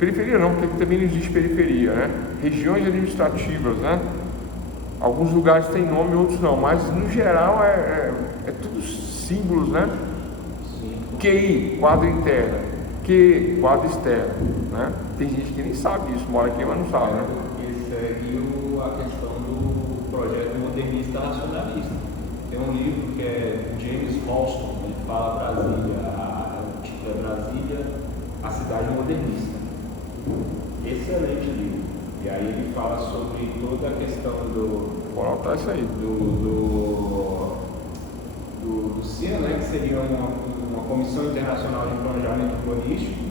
Periferia não, porque também não existe periferia, né? Regiões administrativas, né? Alguns lugares têm nome, outros não, mas no geral é tudo símbolos, né? Sim. QI, quadro interno, Q, quadro externo, né? Tem gente que nem sabe isso, mora aqui, mas não sabe, né? E segue a questão do projeto modernista racionalista. Tem um livro que é James Holston, ele fala Brasília, o título é Brasília, a cidade modernista. Excelente livro. E aí ele fala sobre toda a questão Vou anotar isso aí. Do CIA, né, que seria uma Comissão Internacional de Planejamento Urbanístico,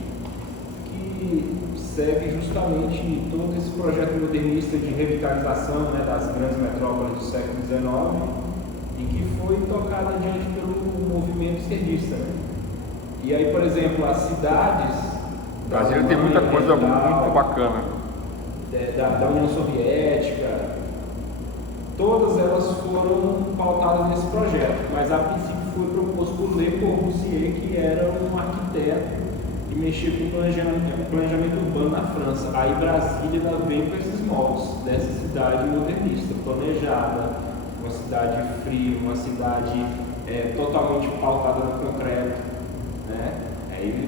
que segue justamente todo esse projeto modernista de revitalização, né, das grandes metrópoles do século XIX e que foi tocado adiante pelo movimento esquerdista. Né? E aí, por exemplo, as cidades... Brasília tem muita coisa muito bacana. Da União Soviética, todas elas foram pautadas nesse projeto, mas a princípio foi proposto por Le Corbusier, que era um arquiteto e mexia com planejamento urbano na França. Aí Brasília veio com esses moldes dessa cidade modernista, planejada, uma cidade fria, uma cidade totalmente pautada no concreto, né?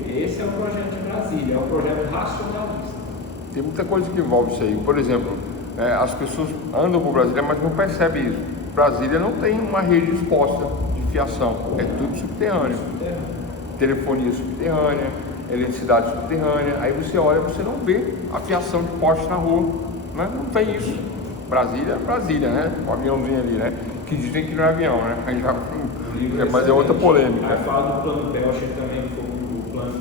Esse é o projeto de Brasília, é um projeto racionalista. Tem muita coisa que envolve isso aí. Por exemplo, as pessoas andam por Brasília, mas não percebem isso. Brasília não tem uma rede exposta de fiação, é tudo subterrâneo. Telefonia subterrânea, eletricidade subterrânea. Aí você olha, você não vê a fiação de poste na rua, né? Não tem isso. Brasília, né? O aviãozinho ali, né? Que dizem que não é avião, né? Aí já, mas é outra polêmica. Aí fala do plano Belcher também, que foi o plano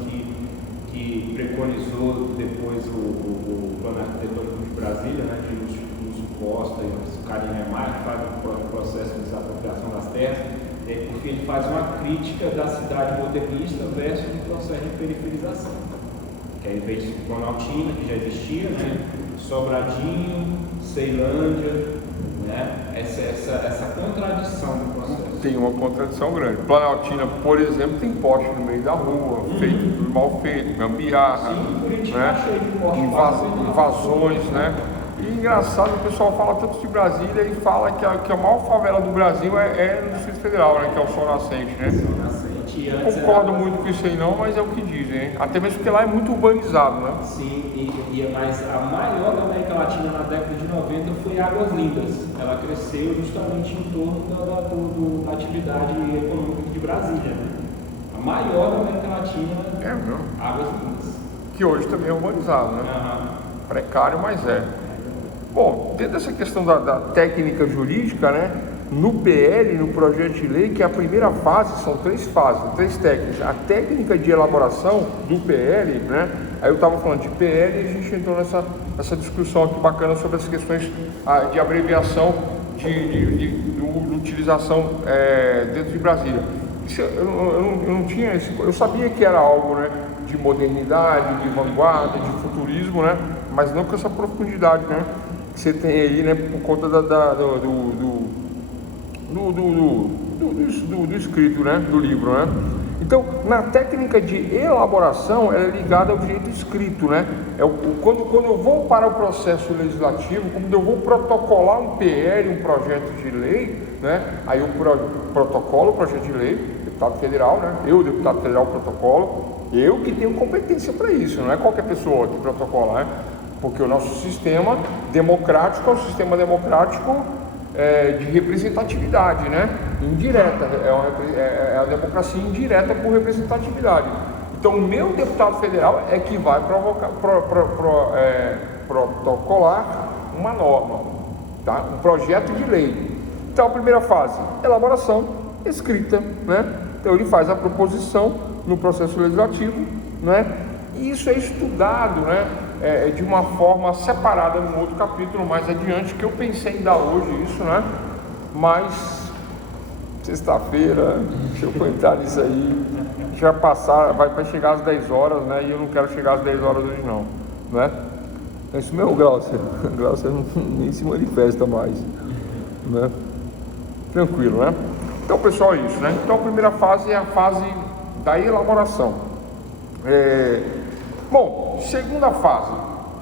que preconizou depois o plano arquitetônico de Brasília, né, de Lúcio Costa e o Karim Remar, que faz o processo de desapropriação das terras. Porque ele faz uma crítica da cidade modernista versus o processo de periferização. Que aí vem de Planaltina, que já existia, né? Sobradinho, Ceilândia, né? Essa contradição do processo. Tem uma contradição grande. Planaltina, por exemplo, tem poste no meio da rua, feito tudo mal feito, gambiarra, né? Invasões, né? E engraçado, o pessoal fala tanto de Brasília e fala que a maior favela do Brasil é no Distrito Federal, né? Que é o Sol Nascente, né? Não concordo muito com isso aí não, mas é o que dizem, hein? Até mesmo porque lá é muito urbanizado, né? Sim, mas a maior da América Latina na década de 90 foi Águas Lindas. Ela cresceu justamente em torno da atividade econômica de Brasília, né? A maior da América Latina é Águas Lindas. Que hoje também é urbanizado, né? Precário, mas é. Bom, dentro dessa questão da técnica jurídica, né? no PL, no projeto de lei, que a primeira fase, são 3 fases, 3 técnicas. A técnica de elaboração do PL, né? Aí eu estava falando de PL e a gente entrou nessa discussão aqui bacana sobre as questões de abreviação de utilização dentro de Brasília. Isso, eu não tinha eu sabia que era algo, né, de modernidade, de vanguarda, de futurismo, né, mas não com essa profundidade, né, que você tem aí, né, por conta do escrito, né, do livro, né. Então, na técnica de elaboração, ela é ligada ao direito escrito, né? Quando eu vou para o processo legislativo, quando eu vou protocolar um PL, um projeto de lei, né? Aí eu protocolo o projeto de lei, deputado federal, né? Eu, deputado federal, protocolo, eu que tenho competência para isso, não é qualquer pessoa que protocola, né? Porque o nosso sistema democrático é um sistema democrático de representatividade, né? Indireta, é a democracia indireta por representatividade. Então, o meu deputado federal é que vai protocolar uma norma, tá? Um projeto de lei. Então, a primeira fase, elaboração, escrita, né? Então, ele faz a proposição no processo legislativo, né? E isso é estudado, né? De uma forma separada num outro capítulo mais adiante, que eu pensei em dar hoje isso, né? Mas sexta-feira, deixa eu entrar nisso aí, já passar, vai chegar às 10 horas, né? E eu não quero chegar às 10 horas hoje não, né? É isso mesmo, Glaucia. Glaucia nem se manifesta mais, né? Tranquilo, né? Então, pessoal, é isso, né? Então, a primeira fase é a fase da elaboração. Bom, segunda fase.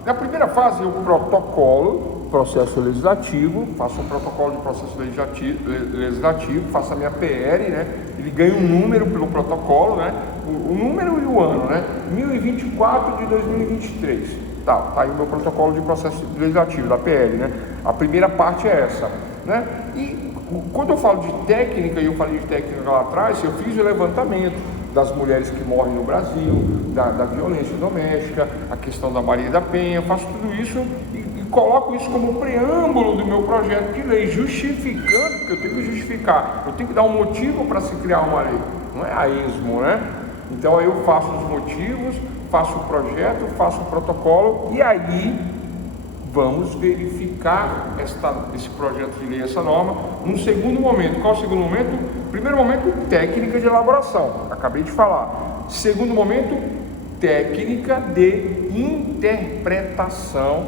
Na primeira fase eu protocolo processo legislativo, faço um protocolo de processo legislativo, faço a minha PL, né? Ele ganha um número pelo protocolo, né? O número e o ano, né? 1024 de 2023. Tá aí o meu protocolo de processo legislativo, da PL, né? A primeira parte é essa, né? E quando eu falo de técnica, e eu falei de técnica lá atrás, eu fiz o levantamento das mulheres que morrem no Brasil, da violência doméstica, a questão da Maria da Penha, faço tudo isso e coloco isso como preâmbulo do meu projeto de lei, justificando, porque eu tenho que justificar, eu tenho que dar um motivo para se criar uma lei, não é a esmo, né? Então aí eu faço os motivos, faço o projeto, faço o protocolo e aí vamos verificar esse projeto de lei, essa norma, num segundo momento. Qual é o segundo momento? Primeiro momento, técnica de elaboração, acabei de falar. Segundo momento, técnica de interpretação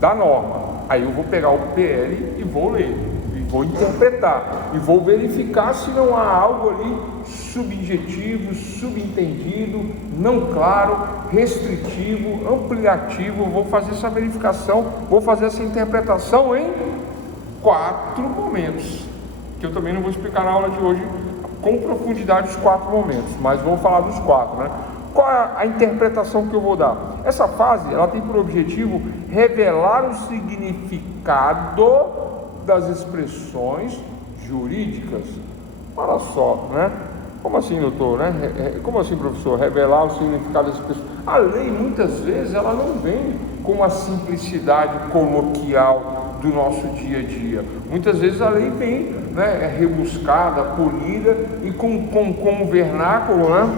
da norma. Aí eu vou pegar o PL e vou ler, e vou interpretar, e vou verificar se não há algo ali subjetivo, subentendido, não claro, restritivo, ampliativo. Vou fazer essa verificação, vou fazer essa interpretação em 4 momentos, que eu também não vou explicar na aula de hoje com profundidade os 4 momentos, mas vou falar dos 4, né? Qual é a interpretação que eu vou dar? Essa fase, ela tem por objetivo revelar o significado das expressões jurídicas. Olha só, né? Como assim, doutor, né? Como assim, professor? Revelar o significado das expressões. A lei, muitas vezes, ela não vem com a simplicidade coloquial do nosso dia a dia. Muitas vezes a lei vem, né, rebuscada, polida e com um vernáculo, né,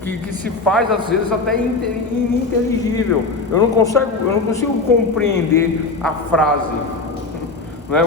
que se faz às vezes até ininteligível. Eu não consigo compreender a frase, né,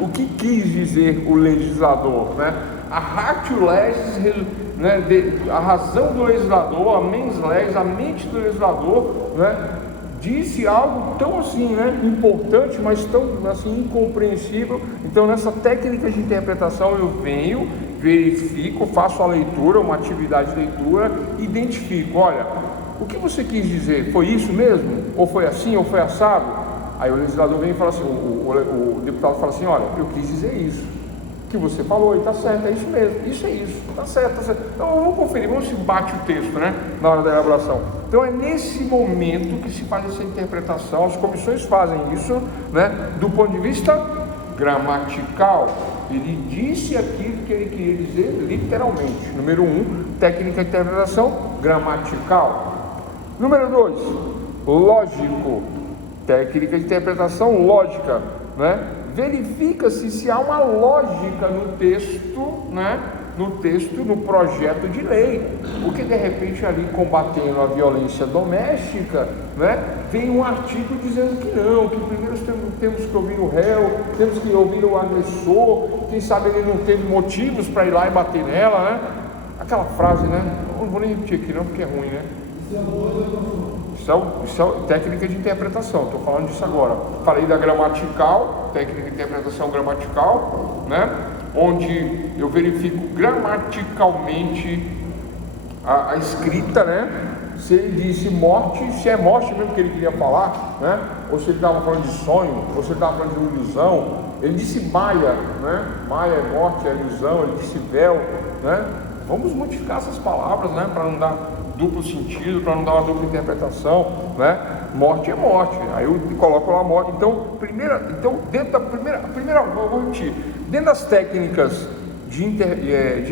o que quis dizer o legislador, né? A ratio legis, né, a razão do legislador, a mens legis, a mente do legislador, né, disse algo tão assim, né, importante, mas tão assim incompreensível. Então, nessa técnica de interpretação, eu venho, verifico, faço a leitura, uma atividade de leitura, identifico, olha, o que você quis dizer? Foi isso mesmo? Ou foi assim? Ou foi assado? Aí o legislador vem e fala assim, o deputado fala assim, olha, eu quis dizer isso. Que você falou, e está certo, é isso mesmo, isso é isso, está certo, está certo. Então vamos conferir, vamos se bate o texto, né, na hora da elaboração. Então é nesse momento que se faz essa interpretação, as comissões fazem isso, né, do ponto de vista gramatical. Ele disse aquilo que ele queria dizer literalmente. Número 1, técnica de interpretação gramatical. Número 2, lógico, técnica de interpretação lógica, né? verifica-se se há uma lógica no texto, né? No projeto de lei, porque de repente ali combatendo a violência doméstica, né, vem um artigo dizendo que não, que primeiro temos que ouvir o réu, temos que ouvir o agressor, quem sabe ele não teve motivos para ir lá e bater nela, né? Aquela frase, né? Eu não vou nem repetir aqui não, porque é ruim, né? Isso é técnica de interpretação, estou falando disso agora. Falei da gramatical, técnica de interpretação gramatical, né? Onde eu verifico gramaticalmente a escrita, né? Se ele disse morte, se é morte mesmo que ele queria falar, né? Ou se ele estava falando de sonho, ou se ele estava falando de ilusão. Ele disse maia, né? Maia é morte, é ilusão. Ele disse véu, né? Vamos modificar essas palavras, né? Para não dar duplo sentido, para não dar uma dupla interpretação, né? Morte é morte. Aí eu coloco lá morte. Então, dentro da primeira, vou repetir. Dentro das técnicas de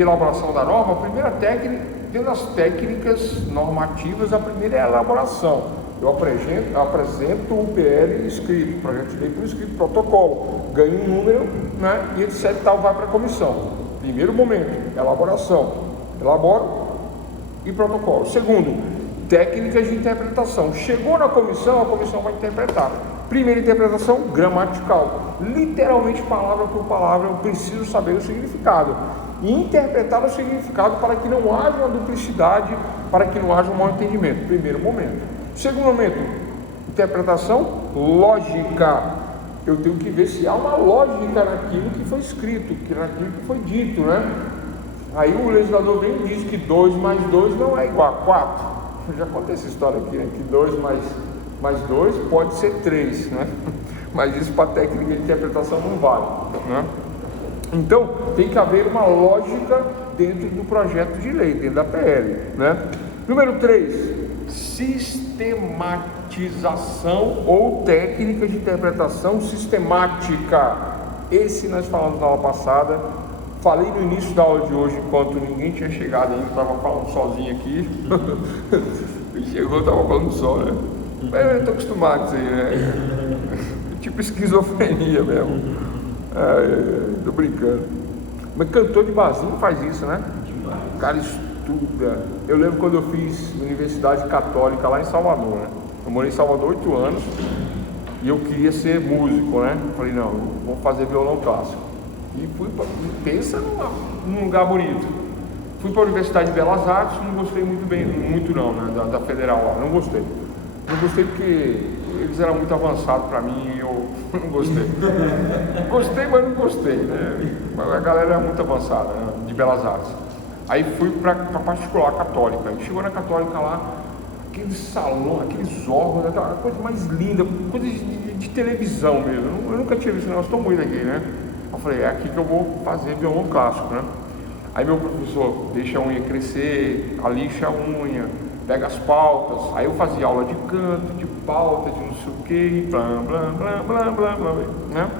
elaboração da norma, a primeira técnica, dentro das técnicas normativas, a primeira é a elaboração. Eu apresento o PL escrito, projeto de lei por escrito, protocolo, ganho um número, né? E etc. Tal, vai para a comissão. Primeiro momento, elaboração. Elaboro e protocolo. Segundo, técnicas de interpretação. Chegou na comissão, a comissão vai interpretar. Primeira interpretação, gramatical. Literalmente, palavra por palavra, eu preciso saber o significado. E interpretar o significado para que não haja uma duplicidade, para que não haja um mau entendimento. Primeiro momento. Segundo momento, interpretação lógica. Eu tenho que ver se há uma lógica naquilo que foi escrito, naquilo que foi dito, né? Aí o legislador vem e diz que 2 mais 2 não é igual a 4. Já contei essa história aqui, né? Que 2 mais 2 pode ser 3, né? Mas isso para técnica de interpretação não vale, né? Então, tem que haver uma lógica dentro do projeto de lei, dentro da PL, né? Número 3, sistematização ou técnica de interpretação sistemática. Esse nós falamos na aula passada. Falei no início da aula de hoje, enquanto ninguém tinha chegado ainda, estava falando sozinho aqui. Chegou, estava falando só, né? Mas eu estou acostumado com isso aí, né? Tipo esquizofrenia mesmo. Tô brincando. Mas cantor de barzinho faz isso, né? O cara estuda. Eu lembro quando eu fiz Universidade Católica lá em Salvador, né? Eu morei em Salvador 8 anos e eu queria ser músico, né? Falei, não, vou fazer violão clássico. E fui para, pensa num lugar bonito. Fui para a Universidade de Belas Artes, não gostei muito não, né? Da Federal lá, não gostei. Não gostei porque eles eram muito avançados para mim e eu não gostei. Gostei, mas não gostei, né? A galera era muito avançada, né? De Belas Artes. Aí fui para particular católica. Aí chegou na católica lá, aquele salão, aqueles órgãos, aquela coisa mais linda, coisa de televisão mesmo. Eu nunca tinha visto, não, eu estou muito aqui, né? Eu falei, é aqui que eu vou fazer violão clássico, né? Aí meu professor deixa a unha crescer, alixa a unha, pega as pautas. Aí eu fazia aula de canto, de pauta, de não sei o que, blá, blá, blá, blá, blá, blá, né?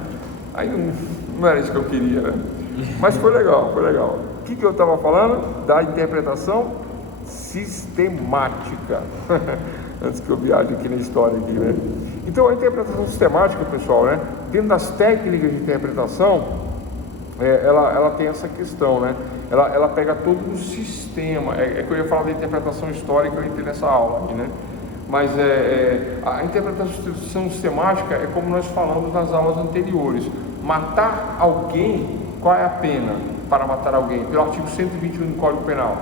Aí não era isso que eu queria, né? Mas foi legal, foi legal. O que eu estava falando? Da interpretação sistemática. Antes que eu viaje aqui na história aqui, né? Então a interpretação sistemática, pessoal, né? Dentro das técnicas de interpretação, ela tem essa questão, né? Ela pega todo o sistema. É que eu ia falar da interpretação histórica, eu entrei nessa aula aqui, né? Mas a interpretação sistemática é como nós falamos nas aulas anteriores. Matar alguém, qual é a pena para matar alguém? Pelo artigo 121 do Código Penal,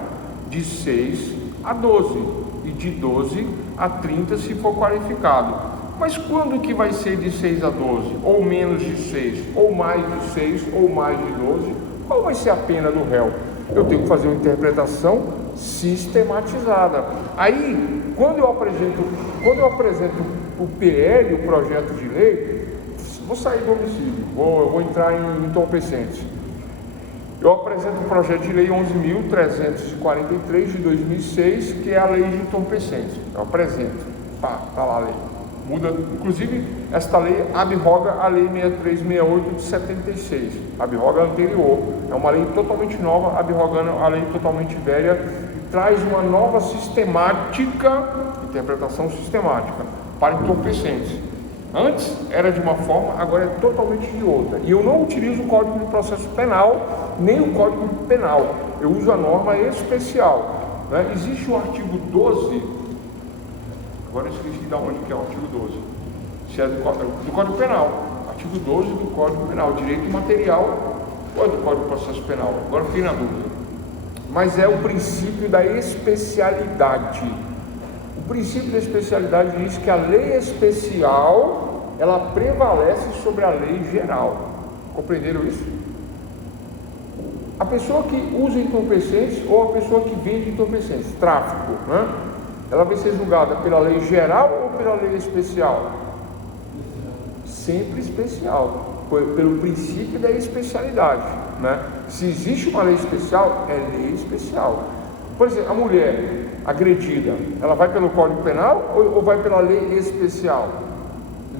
de 6 a 12 e de 12 a 30 se for qualificado. Mas quando que vai ser de 6 a 12? Ou menos de 6? Ou mais de 6? Ou mais de 12? Qual vai ser a pena do réu? Eu tenho que fazer uma interpretação sistematizada. Aí, quando eu apresento o PL, o projeto de lei, vou sair do homicídio, eu vou entrar em entorpecentes. Eu apresento o projeto de lei 11.343 de 2006, que é a lei de entorpecentes. Eu apresento, tá lá a lei. Muda, inclusive, esta lei abroga a lei 6368 de 76, abroga a anterior. É uma lei totalmente nova, abrogando a lei totalmente velha, traz uma nova sistemática, interpretação sistemática, para entorpecentes. Antes era de uma forma, agora é totalmente de outra. E eu não utilizo o Código de Processo Penal, nem o Código Penal. Eu uso a norma especial, né? Existe o artigo 12, agora eu esqueci de onde que é o artigo 12. Se é do Código Penal, artigo 12 do Código Penal, direito material, ou é do Código de Processo Penal? Agora fiquei na dúvida. Mas é o princípio da especialidade. O princípio da especialidade diz que a lei especial, ela prevalece sobre a lei geral. Compreenderam isso? A pessoa que usa entorpecentes ou a pessoa que vende entorpecentes, tráfico, né? Ela vai ser julgada pela lei geral ou pela lei especial? Sempre especial, pelo princípio da especialidade, né? Se existe uma lei especial, é lei especial. Por exemplo, a mulher agredida, ela vai pelo Código Penal ou vai pela lei especial?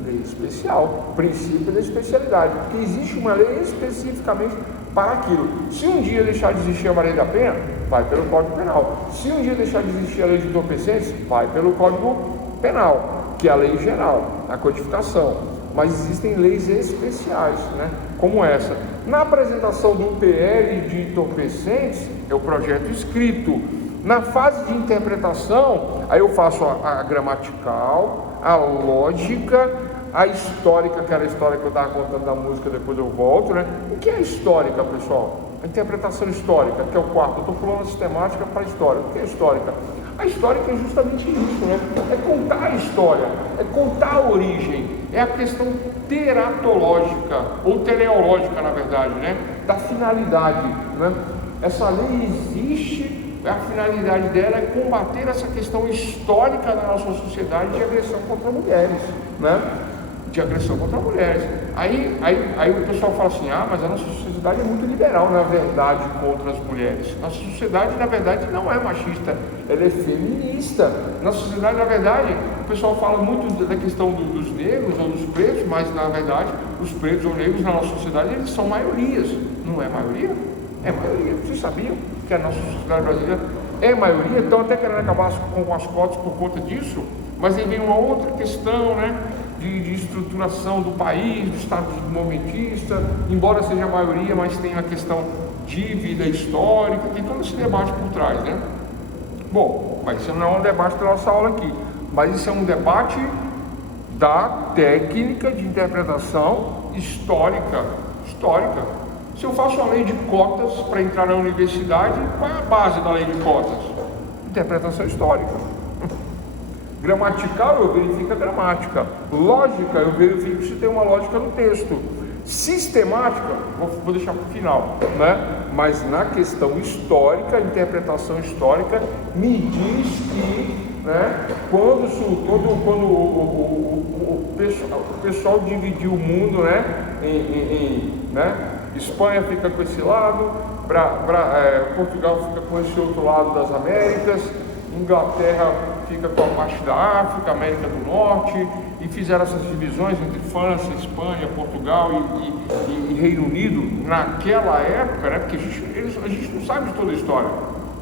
Lei especial, princípio da especialidade, porque existe uma lei especificamente para aquilo. Se um dia deixar de existir a Maria da Penha, vai pelo Código Penal. Se um dia deixar de existir a lei de entorpecentes, vai pelo Código Penal, que é a lei geral, a codificação. Mas existem leis especiais, né? Como essa. Na apresentação do PL de entorpecentes, é o projeto escrito. Na fase de interpretação, aí eu faço a gramatical, a lógica, a histórica, que era a história que eu estava contando da música, depois eu volto, né? O que é histórica, pessoal? A interpretação histórica, que é o quarto. Eu estou falando a sistemática para a história. O que é histórica? A histórica é justamente isso, né? É contar a história, é contar a origem, é a questão teratológica, ou teleológica, na verdade, né? Da finalidade, né? Essa lei existe, a finalidade dela é combater essa questão histórica da nossa sociedade de agressão contra mulheres, né? De agressão contra mulheres. Aí o pessoal fala assim, mas a nossa sociedade é muito liberal, na verdade, contra as mulheres. Nossa sociedade, na verdade, não é machista, ela é feminista. Nossa sociedade, na verdade, o pessoal fala muito da questão dos negros ou dos pretos, mas, na verdade, os pretos ou negros na nossa sociedade, eles são maiorias. Não é maioria? É maioria. Vocês sabiam que a nossa sociedade brasileira é maioria? Estão até querendo acabar com as cotas por conta disso, mas aí vem uma outra questão, né? De estruturação do país, do Estado momentista, embora seja a maioria, mas tem a questão dívida histórica, tem todo esse debate por trás, né? Bom, mas isso não é um debate da nossa aula aqui, mas isso é um debate da técnica de interpretação histórica. Se eu faço a lei de cotas para entrar na universidade, qual é a base da lei de cotas? Interpretação histórica. Gramatical, eu verifico a gramática. Lógica, eu verifico se tem uma lógica no texto. Sistemática, vou deixar para o final, né? Mas na questão histórica, interpretação histórica, me diz que, né, quando o pessoal dividiu o mundo, né, né, Espanha fica com esse lado, Portugal fica com esse outro lado das Américas, Inglaterra fica com a parte da África, América do Norte, e fizeram essas divisões entre França, Espanha, Portugal e Reino Unido naquela época, né? Porque a gente não sabe de toda a história,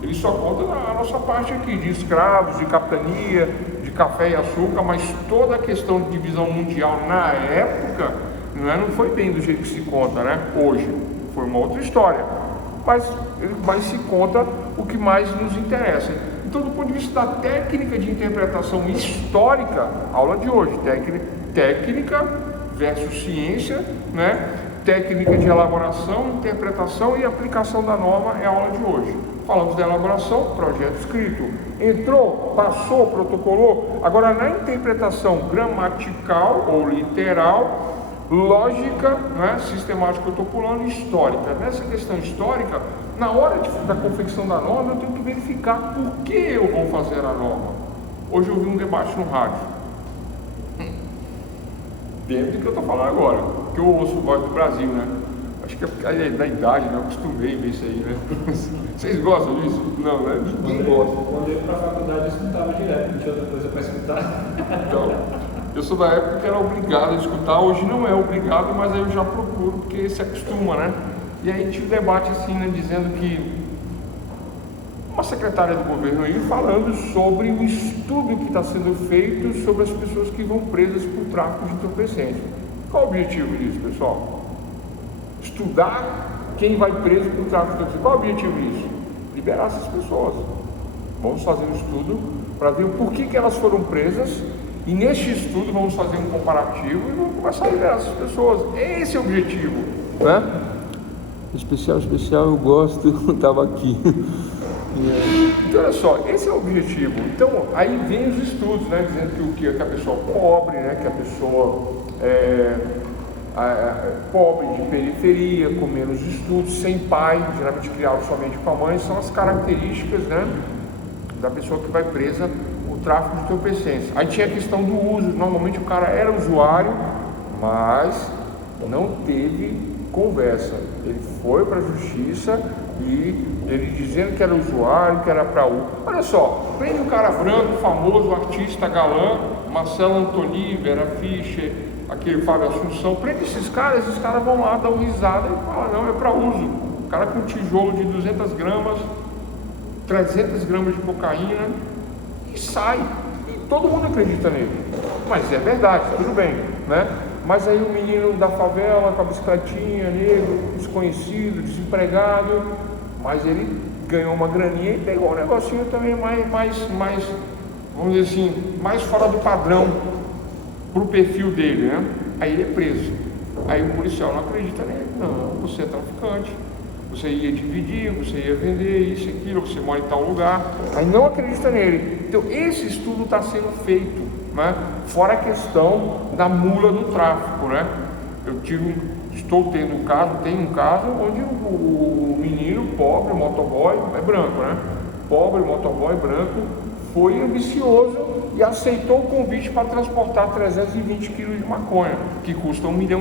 eles só contam a nossa parte aqui, de escravos, de capitania, de café e açúcar, mas toda a questão de divisão mundial na época, não foi bem do jeito que se conta, né? Hoje, foi uma outra história, mas se conta o que mais nos interessa. Então, do ponto de vista da técnica de interpretação histórica, aula de hoje, técnica versus ciência, né? Técnica de elaboração, interpretação e aplicação da norma é a aula de hoje. Falamos da elaboração, projeto escrito. Entrou, passou, protocolou. Agora, na interpretação gramatical ou literal, lógica, né, sistemática, eu estou pulando, histórica. Nessa questão histórica, na hora da confecção da norma, eu tenho que verificar por que eu vou fazer a norma. Hoje eu vi um debate no rádio. Dentro do que eu estou falando agora, que eu ouço Voz do Brasil, né? Acho que é da idade, né? Eu acostumei ver isso aí, né? Vocês gostam disso? Não, né? Ninguém gosta. Quando eu ia para a faculdade, eu escutava direto, não tinha outra coisa para escutar. Então, eu sou da época que era obrigado a escutar, hoje não é obrigado, mas aí eu já procuro, porque se acostuma, né? E aí tinha um debate assim, né, dizendo que uma secretária do governo aí falando sobre o estudo que está sendo feito sobre as pessoas que vão presas por tráfico de entorpecentes. Qual o objetivo disso, pessoal? Estudar quem vai preso por tráfico de entorpecentes. Qual o objetivo disso? Liberar essas pessoas. Vamos fazer um estudo para ver o porquê que elas foram presas, e neste estudo vamos fazer um comparativo e vamos começar a liberar essas pessoas. Esse é o objetivo, né? Especial, eu gosto, estava aqui. Então, olha só, esse é o objetivo. Então, aí vem os estudos, né, dizendo que a pessoa pobre, né, que a pessoa pobre de periferia, com menos estudos, sem pai, geralmente criado somente com a mãe, são as características, né, da pessoa que vai presa por tráfico de entorpecentes. Aí tinha a questão do uso. Normalmente o cara era usuário, mas não teve conversa. Ele foi para a justiça e ele dizendo que era usuário, que era para uso. Olha só, prende um cara branco, famoso, artista, galã, Marcelo Antoni, Vera Fischer, aquele Fábio Assunção, prende esses caras vão lá, dão risada e falam, não, é para uso. O cara com um tijolo de 200 gramas, 300 gramas de cocaína, e sai. E todo mundo acredita nele. Mas é verdade, tudo bem, né? Mas aí o menino da favela, com a bicicletinha, negro, desconhecido, desempregado, mas ele ganhou uma graninha e pegou um negocinho também mais, vamos dizer assim, mais fora do padrão pro perfil dele, né? Aí ele é preso. Aí o policial não acredita nele. Não, você é traficante, você ia dividir, você ia vender isso, aquilo, você mora em tal lugar. Aí não acredita nele. Então esse estudo está sendo feito, né? Fora a questão da mula do tráfico, né? Tenho um caso onde o menino pobre, motoboy, é branco, né? Pobre, motoboy branco, foi ambicioso e aceitou o convite para transportar 320 quilos de maconha, que custa R$1 milhão,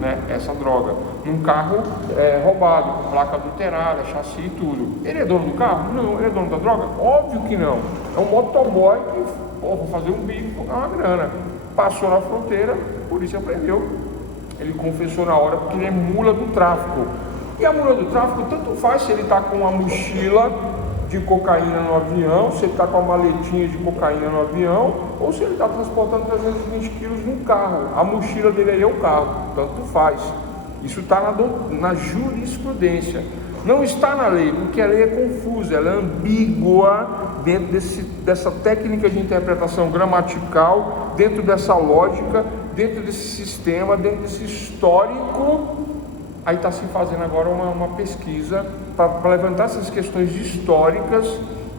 né? Essa droga, num carro roubado, com placa adulterada, chassi e tudo. Ele é dono do carro? Não. Ele é dono da droga? Óbvio que não. É um motoboy que, vou fazer um bico, vou ganhar uma grana. Passou na fronteira, a polícia prendeu. Ele confessou na hora porque ele é mula do tráfico. E a mula do tráfico tanto faz se ele está com uma mochila de cocaína no avião, se ele está com uma maletinha de cocaína no avião, ou se ele está transportando 320 quilos num carro. A mochila dele é o carro, tanto faz. Isso está na jurisprudência. Não está na lei, porque a lei é confusa, ela é ambígua dentro dessa técnica de interpretação gramatical, dentro dessa lógica, dentro desse sistema, dentro desse histórico. Aí está se fazendo agora uma pesquisa para levantar essas questões históricas,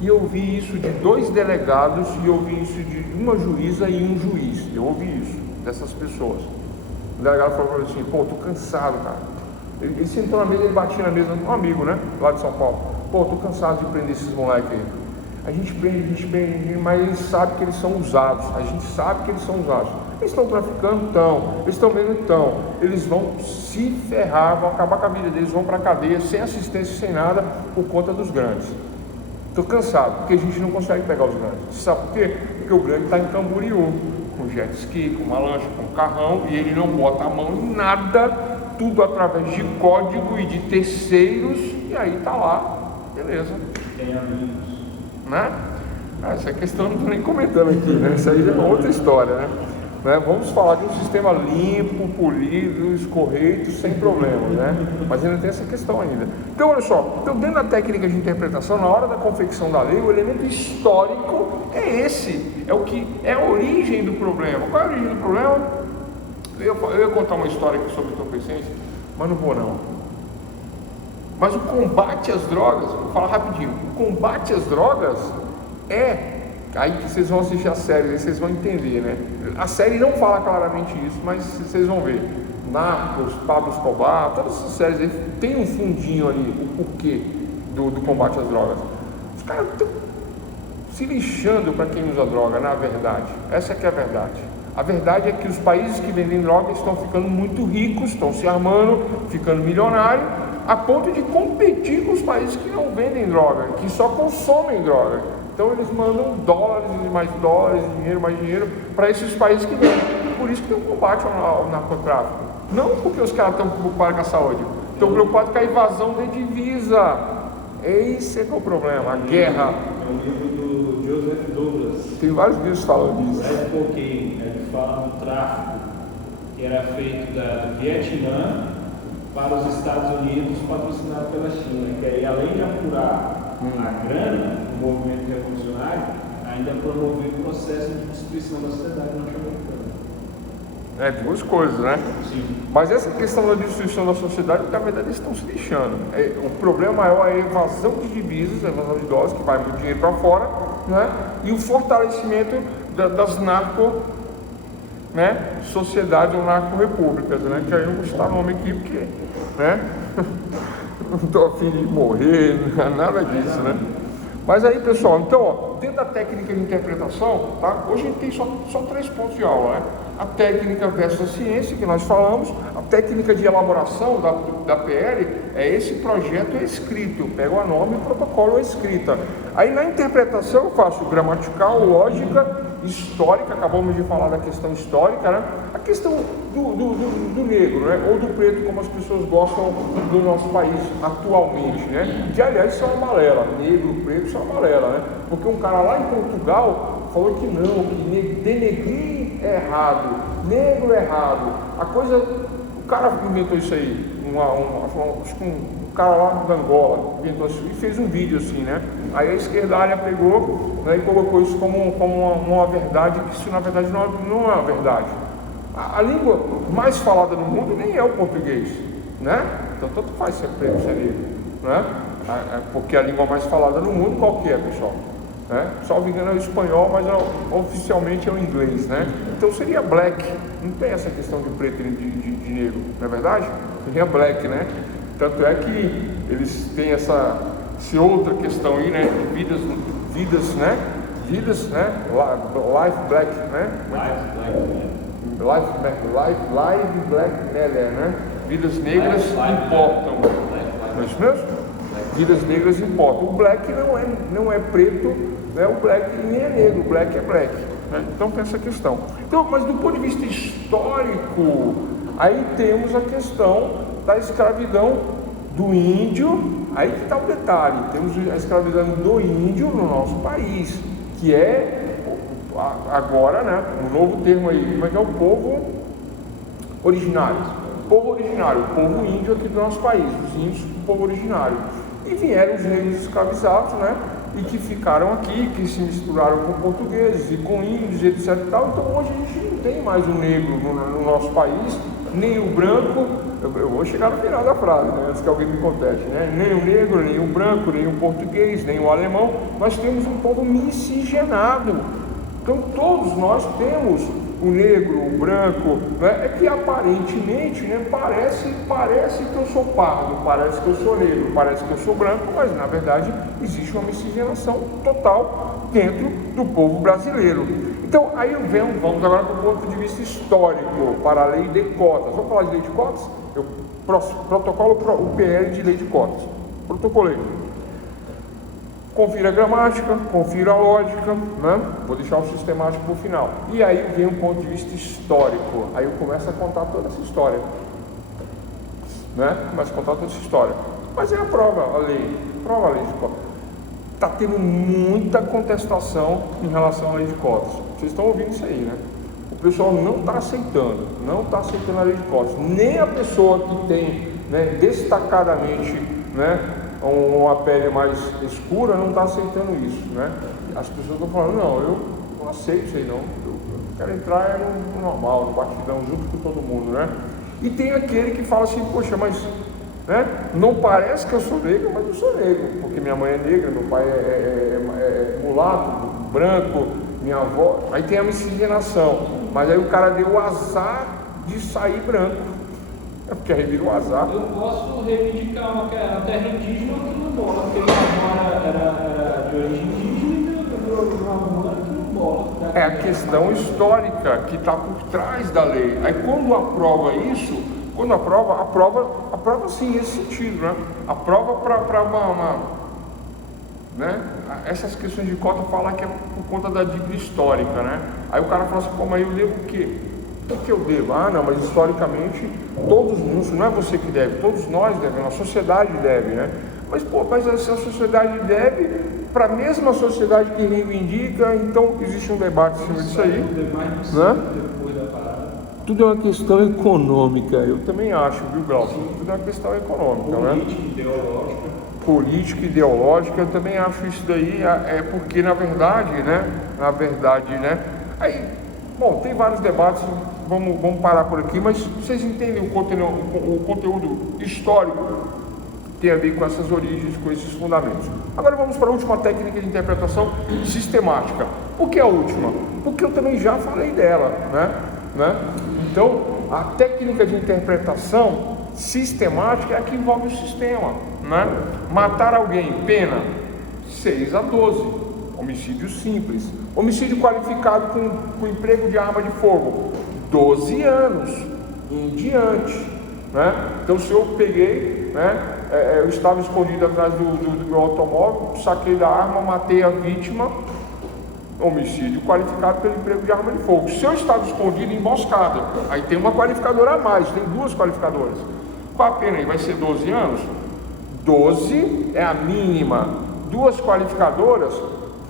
e eu ouvi isso de 2 delegados, e eu ouvi isso de uma juíza e um juiz. Eu ouvi isso dessas pessoas. O delegado falou para mim assim, tô cansado, cara. Ele sentou na mesa, ele batia na mesa, um amigo, né, lá de São Paulo. Tô cansado de prender esses moleques aí. A gente prende, mas eles sabem que eles são usados. A gente sabe que eles são usados. Eles estão traficando? Estão. Eles estão vendo? Estão. Eles vão se ferrar, vão acabar com a vida deles, vão para a cadeia, sem assistência, sem nada, por conta dos grandes. Estou cansado, porque a gente não consegue pegar os grandes. Sabe por quê? Porque o grande está em Camboriú, com jet ski, com uma lancha, com um carrão, e ele não bota a mão em nada, tudo através de código e de terceiros, e aí está lá, beleza. Tem amigos. Né? Essa questão eu não estou nem comentando aqui, né? Isso aí é uma outra história, né? Vamos falar de um sistema limpo, polido, escorreito, sem problemas, né? Mas ainda tem essa questão ainda. Então, olha só, dentro da técnica de interpretação, na hora da confecção da lei, o elemento histórico é esse, é o que é a origem do problema. Qual é a origem do problema? Eu ia contar uma história aqui sobre entorpecentes, mas não vou não. Mas o combate às drogas, vou falar rapidinho, o combate às drogas aí que vocês vão assistir a série, aí vocês vão entender, né? A série não fala claramente isso, mas vocês vão ver. Narcos, Pablo Escobar, todas essas séries aí tem um fundinho ali, o porquê do combate às drogas. Os caras estão se lixando para quem usa droga, na verdade. Essa que é a verdade. A verdade é que os países que vendem droga estão ficando muito ricos, estão se armando, ficando milionários, a ponto de competir com os países que não vendem droga, que só consomem droga. Então eles mandam dólares, mais dinheiro para esses países que vendem. Por isso que tem um combate ao narcotráfico. Não porque os caras estão preocupados com a saúde, estão preocupados com a evasão de divisa. Esse é que é o problema, a guerra. É um livro do Joseph Douglas. Tem vários livros falando disso. Red Cocaine, ele fala do tráfico que era feito do Vietnã para os Estados Unidos, patrocinado pela China, que aí, além de apurar a grana do movimento revolucionário, ainda promoveu o processo de destruição da sociedade norte-americana. É, duas coisas, né? Sim. Mas essa questão da destruição da sociedade, na verdade, eles estão se lixando. O problema maior é a evasão de divisas, a evasão de dólares, que vai muito dinheiro para fora, né? E o fortalecimento das narco, né? Sociedades ou narco-repúblicas, né? Que aí eu não vou citar nome aqui, porque, né? Não estou afim de morrer, nada disso, né? Mas aí, pessoal, então, ó, dentro da técnica de interpretação, tá? Hoje a gente tem só 3 pontos de aula, né? A técnica versus a ciência, que nós falamos, a técnica de elaboração da PL é esse projeto escrito, eu pego a norma e o protocolo escrita. Aí na interpretação eu faço gramatical, lógica, histórica, acabamos de falar da questão histórica, né? A questão do negro, né? Ou do preto, como as pessoas gostam do nosso país atualmente, né? Que aliás são uma balela, negro, preto são uma balela, né? Porque um cara lá em Portugal falou que não, que denegrir é errado, negro é errado. A coisa, o cara inventou isso aí, acho que um cara lá da Angola inventou isso e fez um vídeo assim, né? Aí a esquerdalha pegou, né, e colocou isso como uma verdade, que isso na verdade não é uma verdade. A língua mais falada no mundo nem é o português, né? Então tanto faz ser preto, ser negro, né? Porque a língua mais falada no mundo qual que é, pessoal? Né? Só me engano é o espanhol, mas oficialmente é o inglês, né? Então seria black, não tem essa questão de preto e de negro, não é verdade? Seria black, né? Tanto é que eles têm essa outra questão aí, né? De vidas, né? Vidas, né? Life black, né? Life black, né? Vidas negras importam. Não é isso mesmo? Vidas negras importam. O black não é preto, né? O black nem é negro, o black é black. Né? Então tem essa questão. Então, mas do ponto de vista histórico, aí temos a questão da escravidão do índio. Aí que está o detalhe, temos a escravidão do índio no nosso país, que é agora, né? Um novo termo aí, como é que é? O povo originário. Povo originário, o povo índio aqui do nosso país, os índios, o povo originário. E vieram os negros escravizados, né? E que ficaram aqui, que se misturaram com portugueses e com índios, etc e tal. Então hoje a gente não tem mais o negro no nosso país, nem o branco. Eu vou chegar no final da frase, né? Antes que alguém me conteste, né? Nem o negro, nem o branco, nem o português, nem o alemão. Nós temos um povo miscigenado. Então todos nós temos o negro, o branco, né? É que aparentemente, né, parece que eu sou pardo, parece que eu sou negro, parece que eu sou branco, mas na verdade existe uma miscigenação total dentro do povo brasileiro. Então aí vamos agora para o ponto de vista histórico, para a lei de cotas. Vamos falar de lei de cotas? Eu protocolo o PL de lei de cotas. Protocolei. Confira a gramática, confira a lógica, né? Vou deixar o sistemático para o final. E aí vem um ponto de vista histórico. Aí eu começo a contar toda essa história, né? Começo a contar toda essa história. Mas é a prova a lei de cotas. Está tendo muita contestação em relação à lei de cotas. Vocês estão ouvindo isso aí, né? O pessoal não está aceitando a lei de cotas. Nem a pessoa que tem, né, destacadamente, né, uma pele mais escura não está aceitando isso, né? As pessoas estão falando, não, eu não aceito isso aí não, eu quero entrar no normal, no batidão, junto com todo mundo, né? E tem aquele que fala assim, poxa, mas, né, não parece que eu sou negro, mas eu sou negro, porque minha mãe é negra, meu pai é mulato, branco, minha avó, aí tem a miscigenação, mas aí o cara deu o azar de sair branco. É porque aí vira um azar. Eu posso reivindicar uma terra indígena quilombola, porque minha avó era de origem indígena e meu avô era quilombola. É a questão histórica que está por trás da lei. Aí quando aprova isso, aprova sim esse sentido, né? Aprova para uma né? Essas questões de cota falar que é por conta da dívida histórica, né? Aí o cara fala assim, pô, mas eu devo o quê? O que eu devo? Ah, não, mas historicamente todos nós, não é você que deve, todos nós devemos, a sociedade deve, né? Mas, mas essa sociedade deve para a mesma sociedade que reivindica, então existe um debate sobre isso aí, né? Tudo é uma questão econômica, eu também acho, viu, Glaucio? Tudo é uma questão econômica, política, ideológica, eu também acho isso daí, porque na verdade, né, aí, bom, tem vários debates, vamos parar por aqui, mas vocês entendem o conteúdo histórico tem a ver com essas origens, com esses fundamentos. Agora vamos para a última técnica de interpretação sistemática. Por que a última? Porque eu também já falei dela, né? Então, a técnica de interpretação sistemática é a que envolve o sistema, né? Matar alguém, pena 6 a 12, homicídio simples. Homicídio qualificado com emprego de arma de fogo, 12 anos em diante, né? Então, se eu peguei, né? Eu estava escondido atrás do meu automóvel, saquei da arma, matei a vítima, homicídio qualificado pelo emprego de arma de fogo. Se eu estava escondido, emboscada, aí tem uma qualificadora a mais, tem 2 qualificadoras. Qual a pena aí? Vai ser 12 anos? 12 é a mínima. 2 qualificadoras,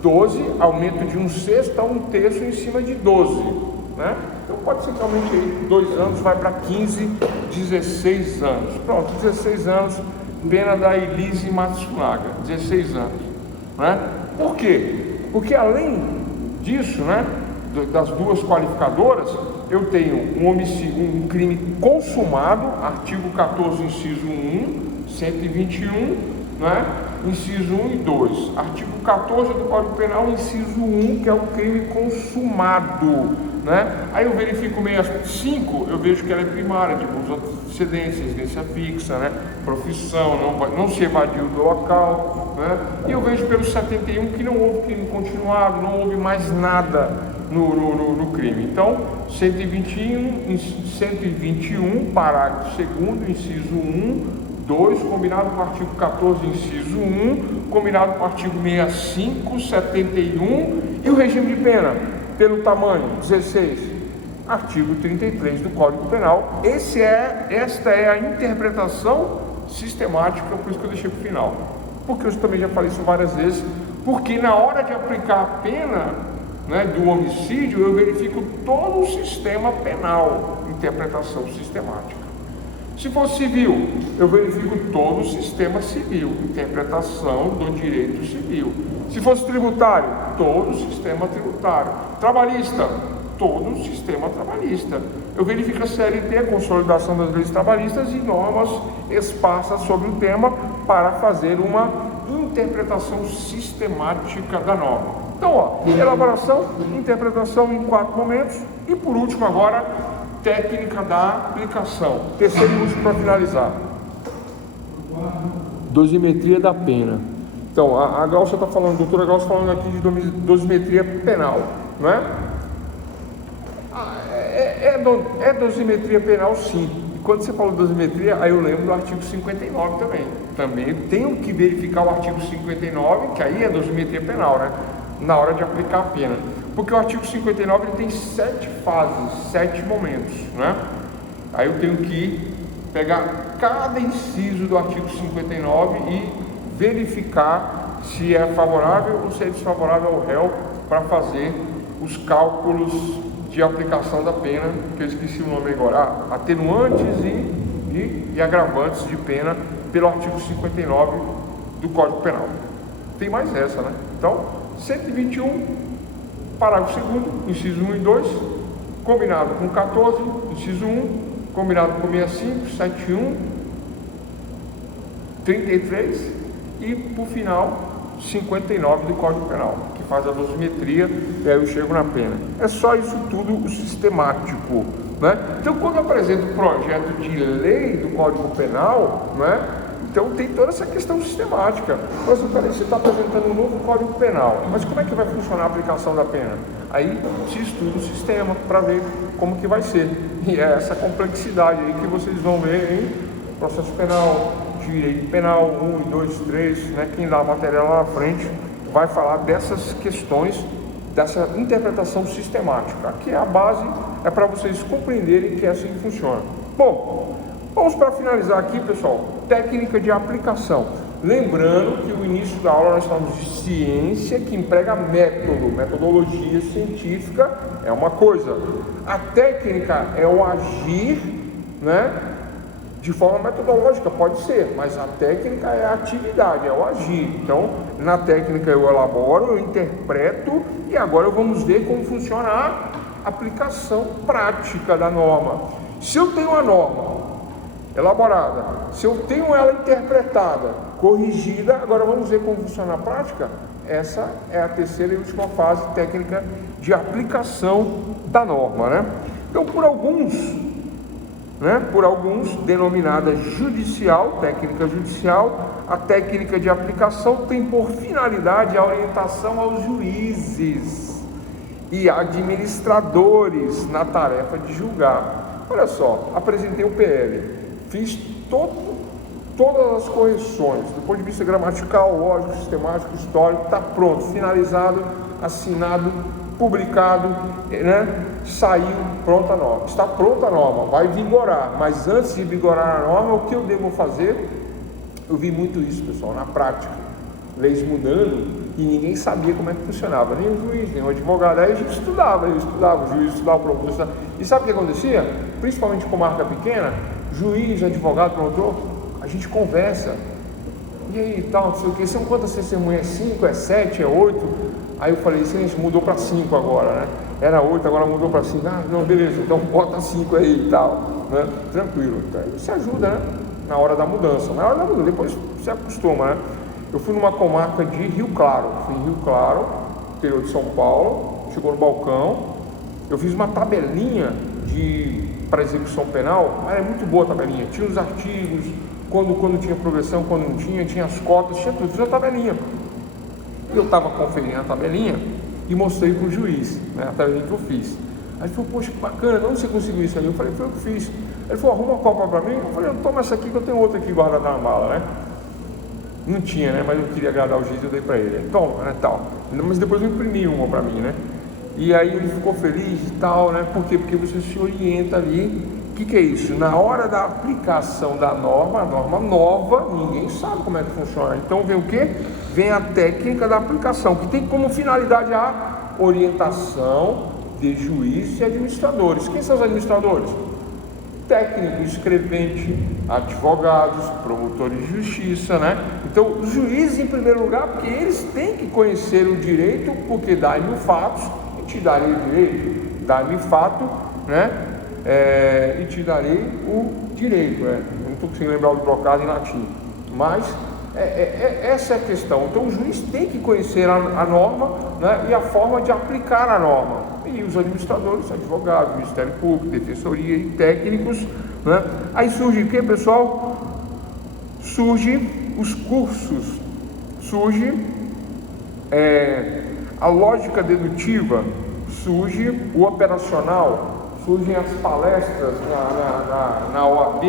12, aumento de 1/6 a 1/3 em cima de 12, né? Então pode ser que aumente aí 2 anos, vai para 15, 16 anos. Pronto, 16 anos, pena da Elise Matsunaga, 16 anos, né? Por quê? Porque além disso, né, das 2 qualificadoras, eu tenho um homicídio, um crime consumado, artigo 14, inciso 1, 121, né, inciso 1 e 2. Artigo 14 do Código Penal, inciso 1, que é o crime consumado, né? Aí eu verifico 65, eu vejo que ela é primária, tipo os antecedentes, residência fixa, né, profissão, não se evadiu do local, né? E eu vejo pelo 71 que não houve crime continuado, não houve mais nada no crime. Então, 121, parágrafo 2º, inciso 1, 2, combinado com o artigo 14, inciso 1, combinado com o artigo 65, 71, e o regime de pena, pelo tamanho, 16, artigo 33 do Código Penal. Esta é a interpretação sistemática, por isso que eu deixei para o final. Porque eu também já falei isso várias vezes, porque na hora de aplicar a pena, né, do homicídio, eu verifico todo o sistema penal, interpretação sistemática. Se for civil, eu verifico todo o sistema civil, interpretação do direito civil. Se fosse tributário, todo o sistema tributário. Trabalhista, todo o sistema trabalhista. Eu verifico a CLT, a consolidação das leis trabalhistas e normas esparsas sobre o tema para fazer uma interpretação sistemática da norma. Então, ó, elaboração, interpretação em 4 momentos e, por último, agora, técnica da aplicação. Terceiro e último para finalizar. Dosimetria da pena. Então, a Glaucia está falando, a doutora Glaucia falando aqui de dosimetria penal, não é? É dosimetria penal, sim. E quando você fala dosimetria, aí eu lembro do artigo 59 também. Também tenho que verificar o artigo 59, que aí é dosimetria penal, né? Na hora de aplicar a pena. Porque o artigo 59 ele tem 7 fases, 7 momentos, né? Aí eu tenho que pegar cada inciso do artigo 59 e verificar se é favorável ou se é desfavorável ao réu para fazer os cálculos de aplicação da pena, que eu esqueci o nome agora, atenuantes e agravantes de pena pelo artigo 59 do Código Penal. Tem mais essa, né? Então, 121, parágrafo 2º, inciso 1 e 2, combinado com 14, inciso 1, combinado com 65, 71, 33 e, por final, 59 do Código Penal, que faz a dosimetria e aí eu chego na pena. É só isso tudo o sistemático, né? Então, quando eu apresento o projeto de lei do Código Penal, né? Então tem toda essa questão sistemática. Mas peraí, você está apresentando um novo Código Penal, mas como é que vai funcionar a aplicação da pena? Aí se estuda o sistema para ver como que vai ser. E é essa complexidade aí que vocês vão ver em processo penal, direito penal, 1, 2, 3, né? Quem dá a matéria lá na frente vai falar dessas questões, dessa interpretação sistemática. Aqui a base é para vocês compreenderem que é assim que funciona. Bom, vamos para finalizar aqui, pessoal, técnica de aplicação. Lembrando que o início da aula nós falamos de ciência que emprega método, metodologia científica é uma coisa. A técnica é o agir, né, de forma metodológica, pode ser, mas a técnica é a atividade, é o agir. Então, na técnica eu elaboro, eu interpreto e agora vamos ver como funciona a aplicação prática da norma. Se eu tenho a norma elaborada, se eu tenho ela interpretada, corrigida, agora vamos ver como funciona a prática. Essa é a terceira e última fase técnica de aplicação da norma, né? Então, por alguns denominada judicial, técnica judicial, a técnica de aplicação tem por finalidade a orientação aos juízes e administradores na tarefa de julgar. Olha só, apresentei o PL, fiz todas as correções, do ponto de vista gramatical, lógico, sistemático, histórico, está pronto, finalizado, assinado, publicado, né? Saiu, pronta a norma. Está pronta a norma, vai vigorar, mas antes de vigorar a norma, o que eu devo fazer? Eu vi muito isso, pessoal, na prática, leis mudando e ninguém sabia como é que funcionava, nem o juiz, nem o advogado. Aí a gente estudava, o juiz estudava, o promotor estudava. E sabe o que acontecia? Principalmente com marca pequena, juiz, advogado, promotor, a gente conversa, e aí tal, não sei o que, são quantas testemunhas? 5, é 7, é 8? Aí eu falei, gente, mudou para 5 agora, né? Era 8, agora mudou para 5. Ah, não, beleza, então bota 5 aí e tal, né? Tranquilo. Então isso ajuda, né? Na hora da mudança. Na hora da mudança, depois você acostuma, né? Eu fui numa comarca de Rio Claro. Fui em Rio Claro, interior de São Paulo, chegou no balcão. Eu fiz uma tabelinha para execução penal. É muito boa a tabelinha. Tinha os artigos, quando tinha progressão, quando não tinha, tinha as cotas, tinha tudo. Fiz a tabelinha. Eu estava conferindo a tabelinha e mostrei para o juiz, né, a tabelinha que eu fiz. Aí ele falou, poxa, que bacana, onde você conseguiu isso ali? Eu falei, foi eu que fiz. Ele falou, arruma uma copa para mim. Eu falei, toma essa aqui que eu tenho outra aqui guardada na mala, né? Não tinha, né? Mas eu queria agradar o juiz, eu dei para ele. Toma, né, tal. Mas depois eu imprimi uma para mim, né? E aí ele ficou feliz e tal, né? Por quê? Porque você se orienta ali. O que é isso? Na hora da aplicação da norma, a norma nova, ninguém sabe como é que funciona. Então vem o quê? Vem a técnica da aplicação, que tem como finalidade a orientação de juízes e administradores. Quem são os administradores? Técnico, escrevente, advogados, promotores de justiça, né? Então, os juízes em primeiro lugar, porque eles têm que conhecer o direito, porque dá-me o fato e te darei o direito, dá-me o fato, né? E te darei o direito, né? Não estou conseguindo lembrar o trocado em latim, mas essa é a questão. Então, o juiz tem que conhecer a norma, né? E a forma de aplicar a norma. E os administradores, advogados, Ministério Público, Defensoria e técnicos, né? Aí surge o que, pessoal? Surge os cursos, surge a lógica dedutiva, surge o operacional, surgem as palestras na OAB,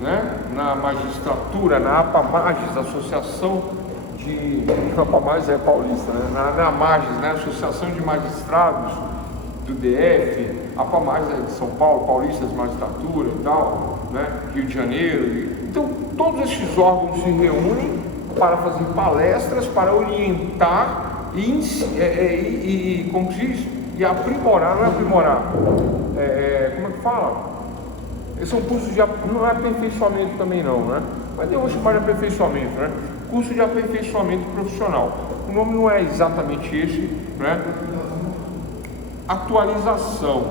né? Na magistratura, na APAMAGES, Associação de... APAMAGES é paulista, né? Na MAGES, né? Associação de Magistrados do DF, APAMAGES é de São Paulo, Paulistas Magistratura e tal, né? Rio de Janeiro. Então, todos esses órgãos se reúnem para fazer palestras, para orientar e como se diz? E aprimorar, não é aprimorar, como é que fala? São cursos de, não é aperfeiçoamento também não, né? Mas eu vou chamar de aperfeiçoamento, né? Curso de aperfeiçoamento profissional. O nome não é exatamente esse, né? Atualização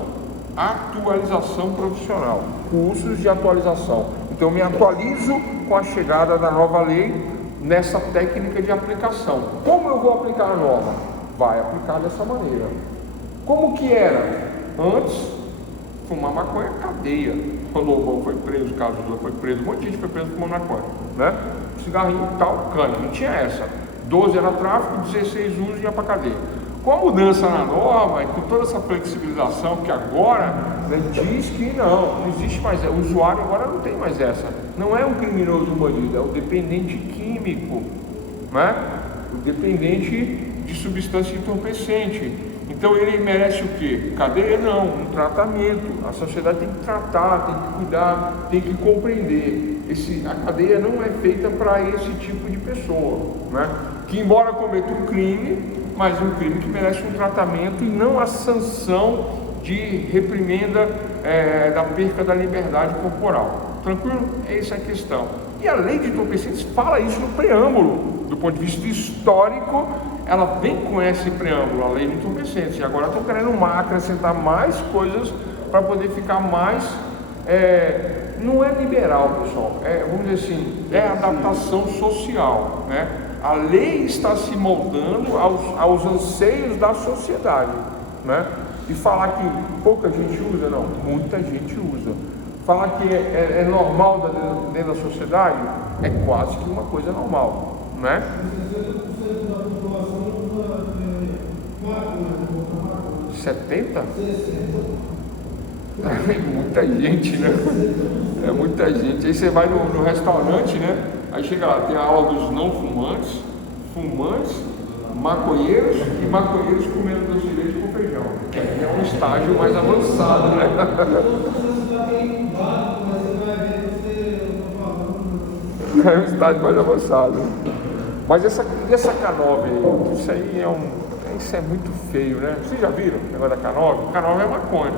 profissional, cursos de atualização. Então eu me atualizo com a chegada da nova lei nessa técnica de aplicação. Como eu vou aplicar a norma? Vai aplicar dessa maneira. Como que era? Antes, fumar maconha, cadeia. O Lobão foi preso, o Carlos Lula foi preso, um monte de gente foi preso por maconha, né? Cigarrinho e tal, cana, não tinha essa. 12 era tráfico, 16 uso e ia para cadeia. Com a mudança na norma e com toda essa flexibilização que agora, né, diz que não existe mais, o usuário agora não tem mais essa. Não é um criminoso bandido, é o dependente químico, né? O dependente de substância entorpecente. Então ele merece o quê? Cadeia? Não, um tratamento. A sociedade tem que tratar, tem que cuidar, tem que compreender. A cadeia não é feita para esse tipo de pessoa, né? Que embora cometa um crime, mas um crime que merece um tratamento e não a sanção de reprimenda da perca da liberdade corporal. Tranquilo? Essa é a questão. E a lei de entorpecentes fala isso no preâmbulo. Do ponto de vista histórico, ela vem com esse preâmbulo, a lei de entorpecentes. E agora estão querendo acrescentar mais coisas para poder ficar mais... não é liberal, pessoal. Vamos dizer assim, é adaptação social, né? A lei está se moldando aos anseios da sociedade, né? E falar que pouca gente usa, não, muita gente usa. Falar que é normal dentro da sociedade, é quase que uma coisa normal, né? 70? É muita gente, né? É muita gente. Aí você vai no restaurante, né? Aí chega lá, tem a aula dos não fumantes, fumantes, maconheiros e maconheiros comendo doce de leite com feijão. É um estágio mais avançado, né? É um estágio mais avançado. Mas essa K9 aí, isso aí isso é muito feio, né? Vocês já viram o negócio da K9? K9 é maconha.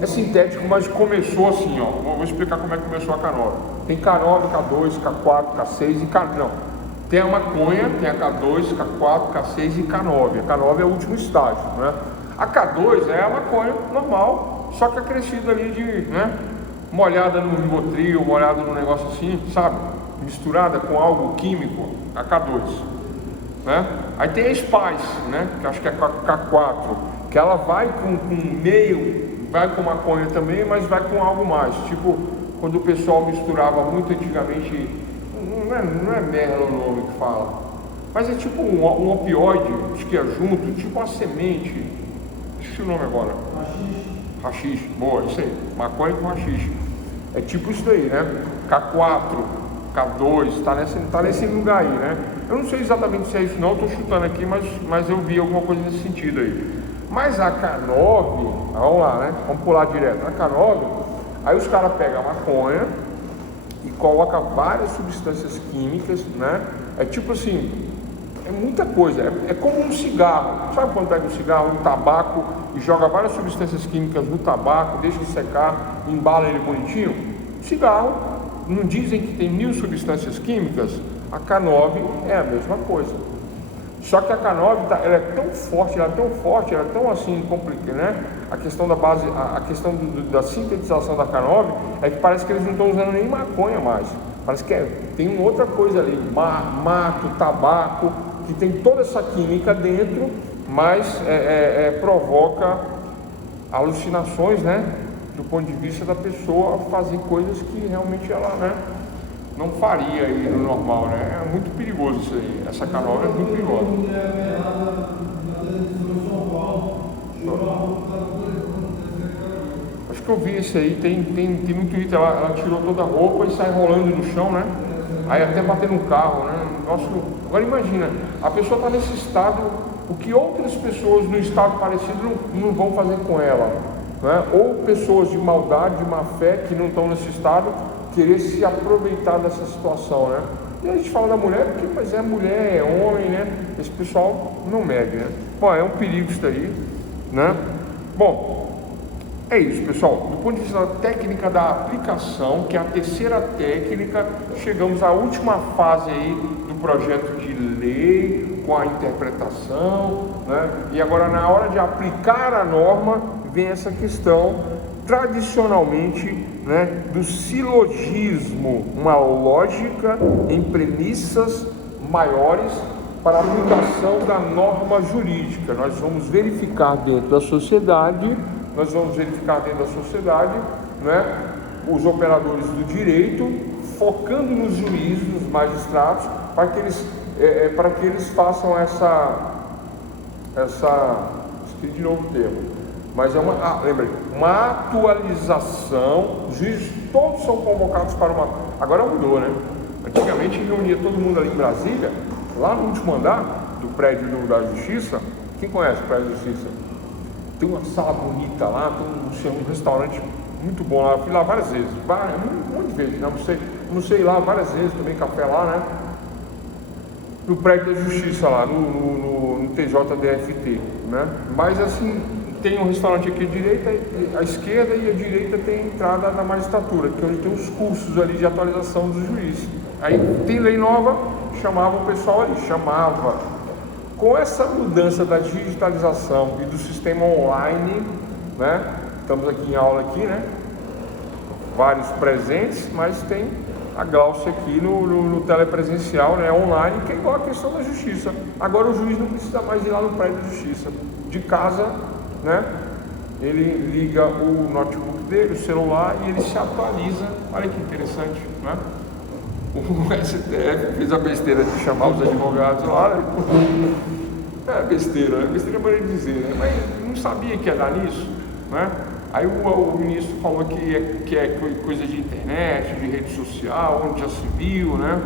É sintético, mas começou assim, ó. Vou explicar como é que começou a K9. Tem K9, K2, K4, K6 e K... Não. Tem a maconha, tem a K2, K4, K6 e K9. A K9 é o último estágio, né? A K2 é a maconha normal, só que acrescida ali de, né? Molhada no Rivotril, molhada num negócio assim, sabe? Misturada com algo químico, a K2, né? Aí tem a Spice, né? Que acho que é a K4, que ela vai com meio, vai com maconha também, mas vai com algo mais. Tipo, quando o pessoal misturava muito antigamente, não é merda o nome que fala, mas é tipo um opioide, acho que é junto, tipo uma semente, esqueci o nome agora. Haxixe, boa, isso aí, maconha com haxixe. É tipo isso daí, né? K4, K2, tá nesse lugar aí, né? Eu não sei exatamente se é isso não, eu tô chutando aqui, mas eu vi alguma coisa nesse sentido aí. Mas a K9, vamos lá, né? Vamos pular direto. A K9, aí os caras pegam a maconha e colocam várias substâncias químicas, né? É tipo assim, é muita coisa, é como um cigarro. Sabe quando pega um cigarro, um tabaco e joga várias substâncias químicas no tabaco, deixa ele secar, embala ele bonitinho? Cigarro, não dizem que tem 1000 substâncias químicas? A K9 é a mesma coisa. Só que a K9 ela é tão forte, ela é tão assim complicada, né? A questão da base, a questão da sintetização da K9 é que parece que eles não estão usando nem maconha mais. Parece que tem uma outra coisa ali, mato, tabaco, que tem toda essa química dentro, mas provoca alucinações, né? Do ponto de vista da pessoa fazer coisas que realmente ela, né, não faria aí no normal, né? É muito perigoso isso aí. Essa K9 é muito perigosa. Acho que eu vi isso aí, tem no Twitter, ela tirou toda a roupa e sai rolando no chão, né? Aí até bater no carro, né? Agora imagina, a pessoa está nesse estado, o que outras pessoas no estado parecido não vão fazer com ela, né? Ou pessoas de maldade, de má fé, que não estão nesse estado, querer se aproveitar dessa situação, né? E a gente fala da mulher, porque mas é mulher, é homem, né? Esse pessoal não mede, né? Bom, é um perigo isso daí, né? Bom, é isso, pessoal. Do ponto de vista da técnica da aplicação, que é a terceira técnica, chegamos à última fase aí do projeto de lei, com a interpretação, né? E agora, na hora de aplicar a norma, vem essa questão, tradicionalmente, né, do silogismo, uma lógica em premissas maiores para a aplicação da norma jurídica. Nós vamos verificar dentro da sociedade, né, os operadores do direito, focando nos juízes, nos magistrados, para que eles façam esqueci de novo o termo, mas é uma atualização. Os juízes todos são convocados para agora mudou, né? Antigamente reunia todo mundo ali em Brasília, lá no último andar, do prédio da Justiça. Quem conhece o prédio da Justiça? Tem uma sala bonita lá, tem um restaurante muito bom lá. Eu fui lá várias vezes, muitas vezes, né? Não sei lá várias vezes, tomei café lá, né? No prédio da Justiça lá, no TJDFT, né? Mas assim, tem um restaurante aqui à direita, à esquerda, e à direita tem a entrada da magistratura, que é onde tem os cursos ali de atualização dos juízes. Aí tem lei nova, chamava o pessoal ali, chamava. Com essa mudança da digitalização e do sistema online, né? Estamos aqui em aula aqui, né? Vários presentes, mas tem a Glaucia aqui no telepresencial, né? Online, que é igual a questão da justiça. Agora o juiz não precisa mais ir lá no prédio da justiça. De casa, né? Ele liga o notebook dele, o celular, e ele se atualiza. Olha que interessante, né? O STF fez a besteira de chamar os advogados lá, né? É besteira é maneira de dizer, né? Mas não sabia que ia dar nisso, né? Aí o ministro falou que é coisa de internet, de rede social, onde já se viu, né?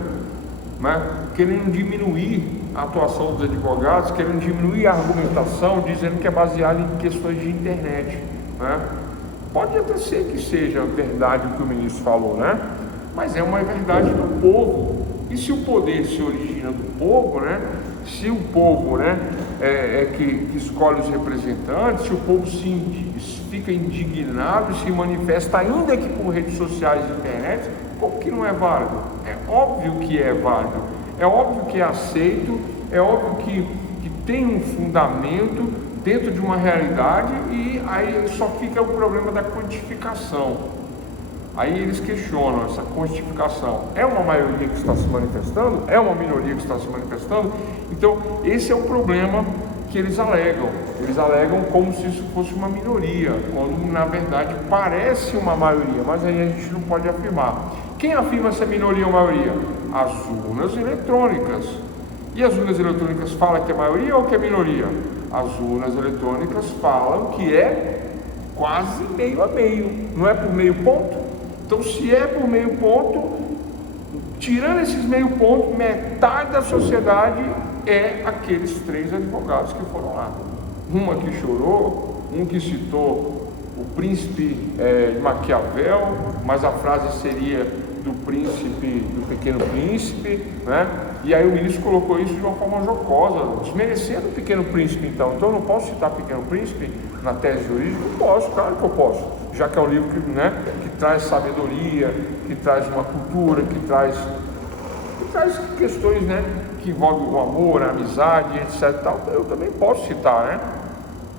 Querendo diminuir a atuação dos advogados, querendo diminuir a argumentação, dizendo que é baseado em questões de internet, né? Pode até ser que seja verdade o que o ministro falou, né? Mas é uma verdade do povo. E se o poder se origina do povo, né? Se o povo, né, que escolhe os representantes, se o povo fica indignado, se manifesta ainda que por redes sociais e internet, como que não é válido? É óbvio que é válido, é óbvio que é aceito, é óbvio que tem um fundamento dentro de uma realidade, e aí só fica o problema da quantificação. Aí eles questionam essa quantificação. É uma maioria que está se manifestando? É uma minoria que está se manifestando? Então, esse é o problema que eles alegam. Eles alegam como se isso fosse uma minoria, quando na verdade parece uma maioria, mas aí a gente não pode afirmar. Quem afirma se é minoria ou maioria? As urnas eletrônicas. E as urnas eletrônicas falam que é maioria ou que é minoria? As urnas eletrônicas falam que é quase meio a meio. Não é por meio ponto? Então, se é por meio ponto, tirando esses meio pontos, metade da sociedade é aqueles 3 advogados que foram lá. Uma que chorou, um que citou o príncipe Maquiavel, mas a frase seria do Pequeno Príncipe, né? E aí o ministro colocou isso de uma forma jocosa, desmerecendo o Pequeno Príncipe, então. Então eu não posso citar Pequeno Príncipe na tese jurídica? Não posso, claro que eu posso, já que é um livro que traz sabedoria, que traz uma cultura, que traz questões, né, que envolvem o amor, a amizade, etc. Tal. Eu também posso citar, né?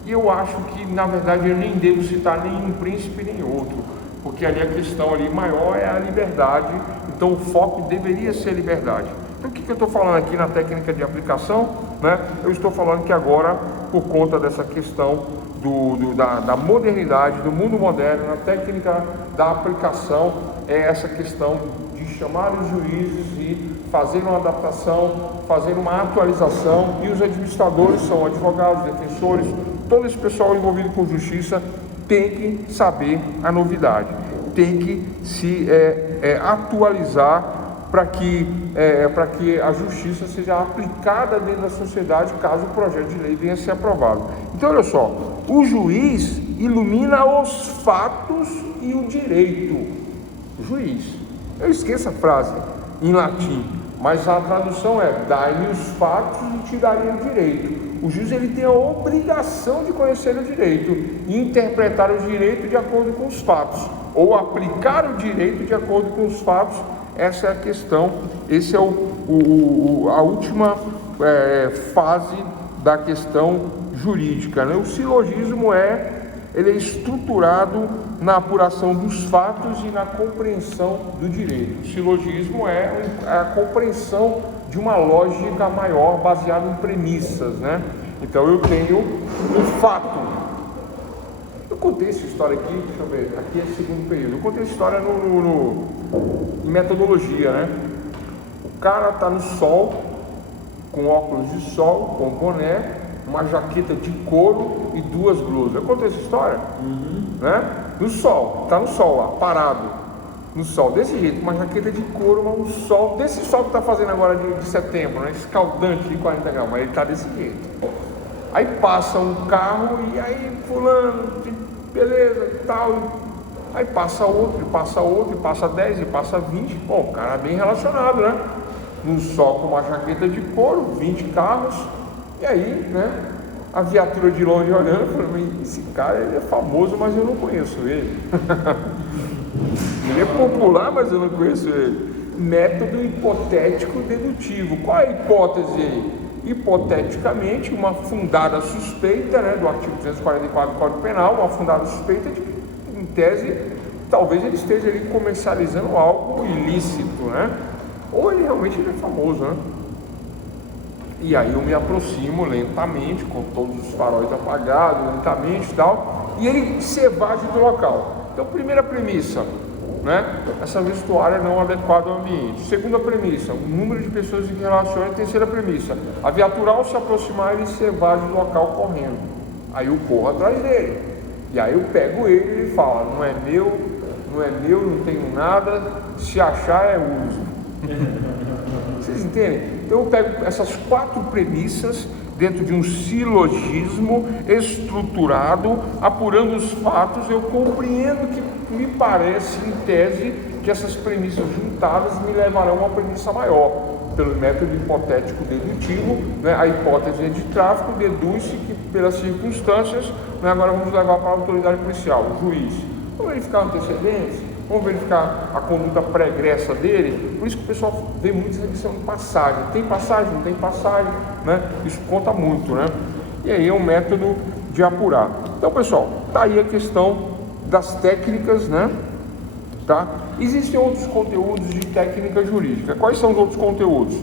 E eu acho que, na verdade, eu nem devo citar nenhum príncipe nem outro, porque ali a questão ali maior é a liberdade, então o foco deveria ser a liberdade. Então o que eu estou falando aqui na técnica de aplicação, né? Eu estou falando que agora, por conta dessa questão da modernidade, do mundo moderno, na técnica da aplicação, é essa questão de chamar os juízes e fazer uma adaptação, fazer uma atualização, e os administradores são advogados, defensores, todo esse pessoal envolvido com justiça tem que saber a novidade, tem que se atualizar para que a justiça seja aplicada dentro da sociedade, caso o projeto de lei venha a ser aprovado. Então, olha só, o juiz ilumina os fatos e o direito. O juiz. Eu esqueço a frase em latim, mas a tradução é: dai-me os fatos e te darei o direito. O juiz, ele tem a obrigação de conhecer o direito e interpretar o direito de acordo com os fatos, ou aplicar o direito de acordo com os fatos. Essa é a questão, esse é a última fase da questão jurídica, né? O silogismo ele é estruturado na apuração dos fatos e na compreensão do direito. O silogismo é a compreensão de uma lógica maior baseada em premissas, né? Então eu tenho um fato. Eu contei essa história aqui, deixa eu ver, aqui é segundo período. Eu contei essa história em metodologia, né? O cara tá no sol, com óculos de sol, com boné, uma jaqueta de couro e 2 blusas. Eu contei essa história, né? No sol, tá no sol lá, parado. no sol, desse jeito, uma jaqueta de couro, um sol, desse sol que está fazendo agora de setembro, né? Escaldante de 40 graus, mas ele está desse jeito. Aí passa um carro e aí fulano, beleza e tal, aí passa outro, e passa 10, e passa 20, bom, o cara é bem relacionado, né? No sol com uma jaqueta de couro, 20 carros, e aí, né? A viatura de longe olhando, falando, esse cara ele é famoso, mas eu não conheço ele. Ele é popular, mas eu não conheço ele. Método hipotético dedutivo. Qual é a hipótese aí? Hipoteticamente, uma fundada suspeita, né, do artigo 244 do Código Penal, uma fundada suspeita de que, em tese, talvez ele esteja ali comercializando algo ilícito, né? Ou ele realmente é famoso, né? E aí eu me aproximo lentamente, com todos os faróis apagados, lentamente e tal, e ele se evade do local. Então, primeira premissa, né? Essa vestuária não adequada ao ambiente. Segunda premissa, o número de pessoas que relacionam. Terceira premissa, a viatura ao se aproximar, ele se evade do local correndo. Aí eu corro atrás dele. E aí eu pego ele e ele fala, não é meu, não tenho nada, se achar é uso. Vocês entendem? Então eu pego essas 4 premissas dentro de um silogismo estruturado, apurando os fatos, eu compreendo que me parece, em tese, que essas premissas juntadas me levarão a uma premissa maior. Pelo método hipotético dedutivo, né, a hipótese é de tráfico, deduz-se que pelas circunstâncias, né, agora vamos levar para a autoridade policial, o juiz. Vamos verificar antecedentes, vamos verificar a conduta pregressa dele. Por isso que o pessoal vê muita questão de passagem. Tem passagem, não tem passagem, né? Isso conta muito, né? E aí é um método de apurar. Então, pessoal, tá aí a questão das técnicas, né? Tá? Existem outros conteúdos de técnica jurídica. Quais são os outros conteúdos?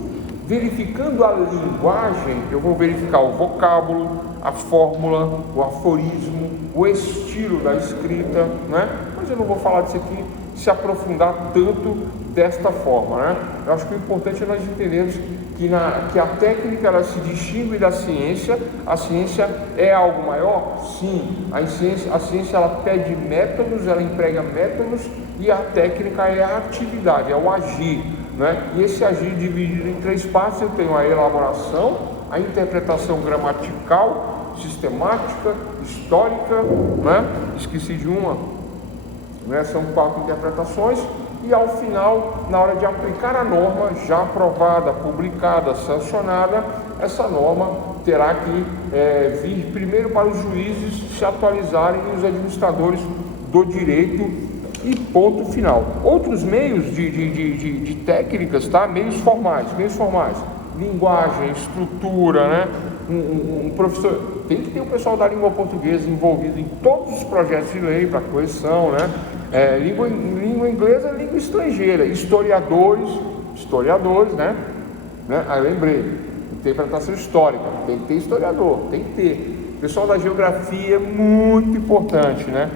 Verificando a linguagem, eu vou verificar o vocábulo, a fórmula, o aforismo, o estilo da escrita, né? Mas eu não vou falar disso aqui, se aprofundar tanto desta forma, né? Eu acho que o importante é nós entendermos que a técnica ela se distingue da ciência. A ciência é algo maior? Sim. A ciência ela pede métodos, ela emprega métodos, e a técnica é a atividade, é o agir, né? E esse agir dividido em 3 partes, eu tenho a elaboração, a interpretação gramatical, sistemática, histórica, né? Esqueci de uma, né? São 4 interpretações. E ao final, na hora de aplicar a norma já aprovada, publicada, sancionada, essa norma terá que vir primeiro para os juízes se atualizarem e os administradores do direito, e ponto final. Outros meios de técnicas, tá? Meios formais, linguagem, estrutura, né? Um professor, tem que ter o pessoal da língua portuguesa envolvido em todos os projetos de lei para correção, né? Língua inglesa, língua estrangeira, historiadores, né? Aí eu lembrei, interpretação histórica, tem que ter historiador, tem que ter. Pessoal da geografia é muito importante, né?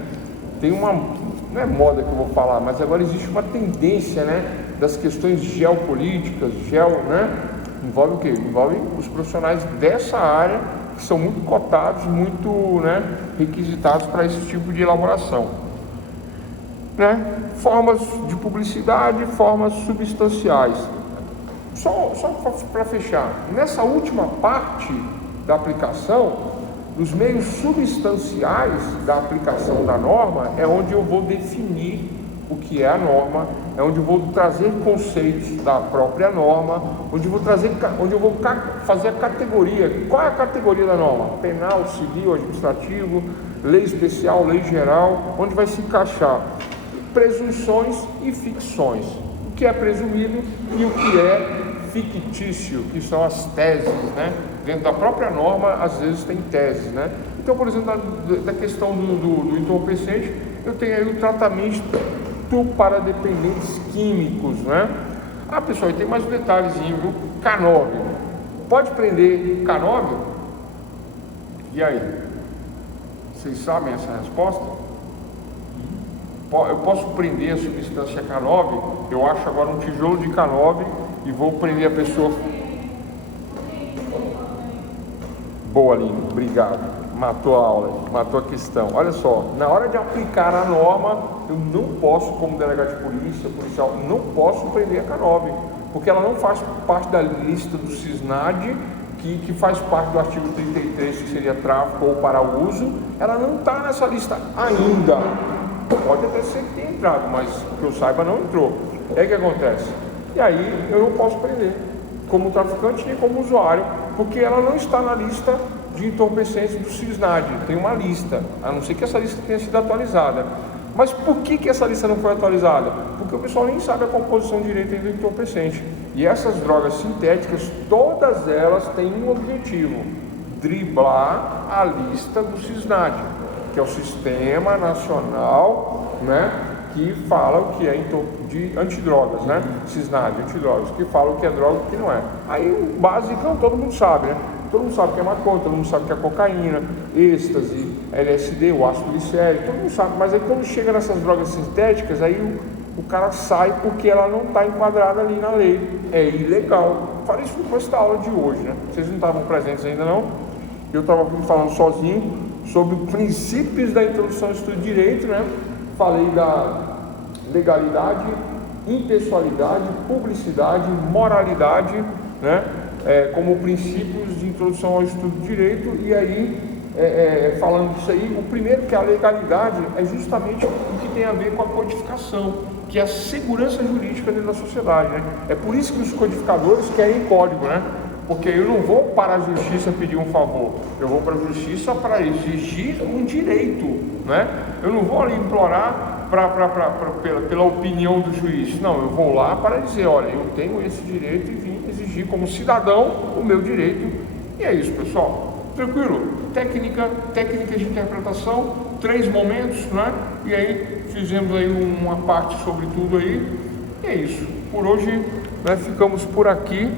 Tem uma, não é moda que eu vou falar, mas agora existe uma tendência, né? Das questões geopolíticas, né? Envolve o quê? Envolve os profissionais dessa área, que são muito cotados, muito, né, requisitados para esse tipo de elaboração, né? Formas de publicidade, formas substanciais. Só para fechar, nessa última parte da aplicação, os meios substanciais da aplicação da norma é onde eu vou definir o que é a norma, é onde eu vou trazer conceitos da própria norma, onde eu vou fazer a categoria. Qual é a categoria da norma? Penal, civil, administrativo, lei especial, lei geral, onde vai se encaixar presunções e ficções, o que é presumido e o que é fictício, que são as teses, né? Dentro da própria norma, às vezes tem teses, né? Então, por exemplo, da questão do entorpecente, eu tenho aí o tratamento para dependentes químicos, né? Ah, pessoal, e tem mais um detalhezinho, viu? Canóbio. Pode prender canóbio? E aí? Vocês sabem essa resposta? Eu posso prender a substância canóbio? Eu acho agora um tijolo de canóbio e vou prender a pessoa. Boa, Aline, obrigado. Matou a aula, matou a questão. Olha só, na hora de aplicar a norma, eu não posso, como delegado de polícia, policial, não posso prender a K9, porque ela não faz parte da lista do CISNAD, que faz parte do artigo 33, que seria tráfico ou para uso. Ela não está nessa lista ainda. Pode até ser que tenha entrado, mas que eu saiba não entrou. É o que acontece. E aí eu não posso prender, como traficante nem como usuário, porque ela não está na lista de entorpecentes do CISNAD. Tem uma lista, a não ser que essa lista tenha sido atualizada. Mas por que essa lista não foi atualizada? Porque o pessoal nem sabe a composição direita do entorpecente. E essas drogas sintéticas, todas elas têm um objetivo: driblar a lista do CISNAD, que é o Sistema Nacional, né, que fala o que é de antidrogas, né? CISNAD, antidrogas, que fala o que é droga e o que não é. Aí o basicão todo mundo sabe, né? Todo mundo sabe que é maconha, todo mundo sabe que é cocaína, êxtase, LSD, o ácido glicérico, todo mundo sabe. Mas aí quando chega nessas drogas sintéticas, aí o cara sai porque ela não está enquadrada ali na lei. É ilegal. Falei isso nessa aula de hoje, né? Vocês não estavam presentes ainda não? Eu estava falando sozinho sobre princípios da introdução ao estudo de direito, né? Falei da legalidade, impessoalidade, publicidade, moralidade, né? Como princípios de introdução ao estudo de direito. E aí, falando disso aí, o primeiro, que é a legalidade, é justamente o que tem a ver com a codificação, que é a segurança jurídica dentro da sociedade, né? É por isso que os codificadores querem código, né? Porque eu não vou para a justiça pedir um favor, eu vou para a justiça para exigir um direito, né? Eu não vou ali implorar pela opinião do juiz, não, eu vou lá para dizer, olha, eu tenho esse direito e vim exigir como cidadão o meu direito. E é isso, pessoal. Tranquilo? Técnica de interpretação, 3 momentos, né? E aí fizemos aí uma parte sobre tudo aí. E é isso. Por hoje, né, ficamos por aqui.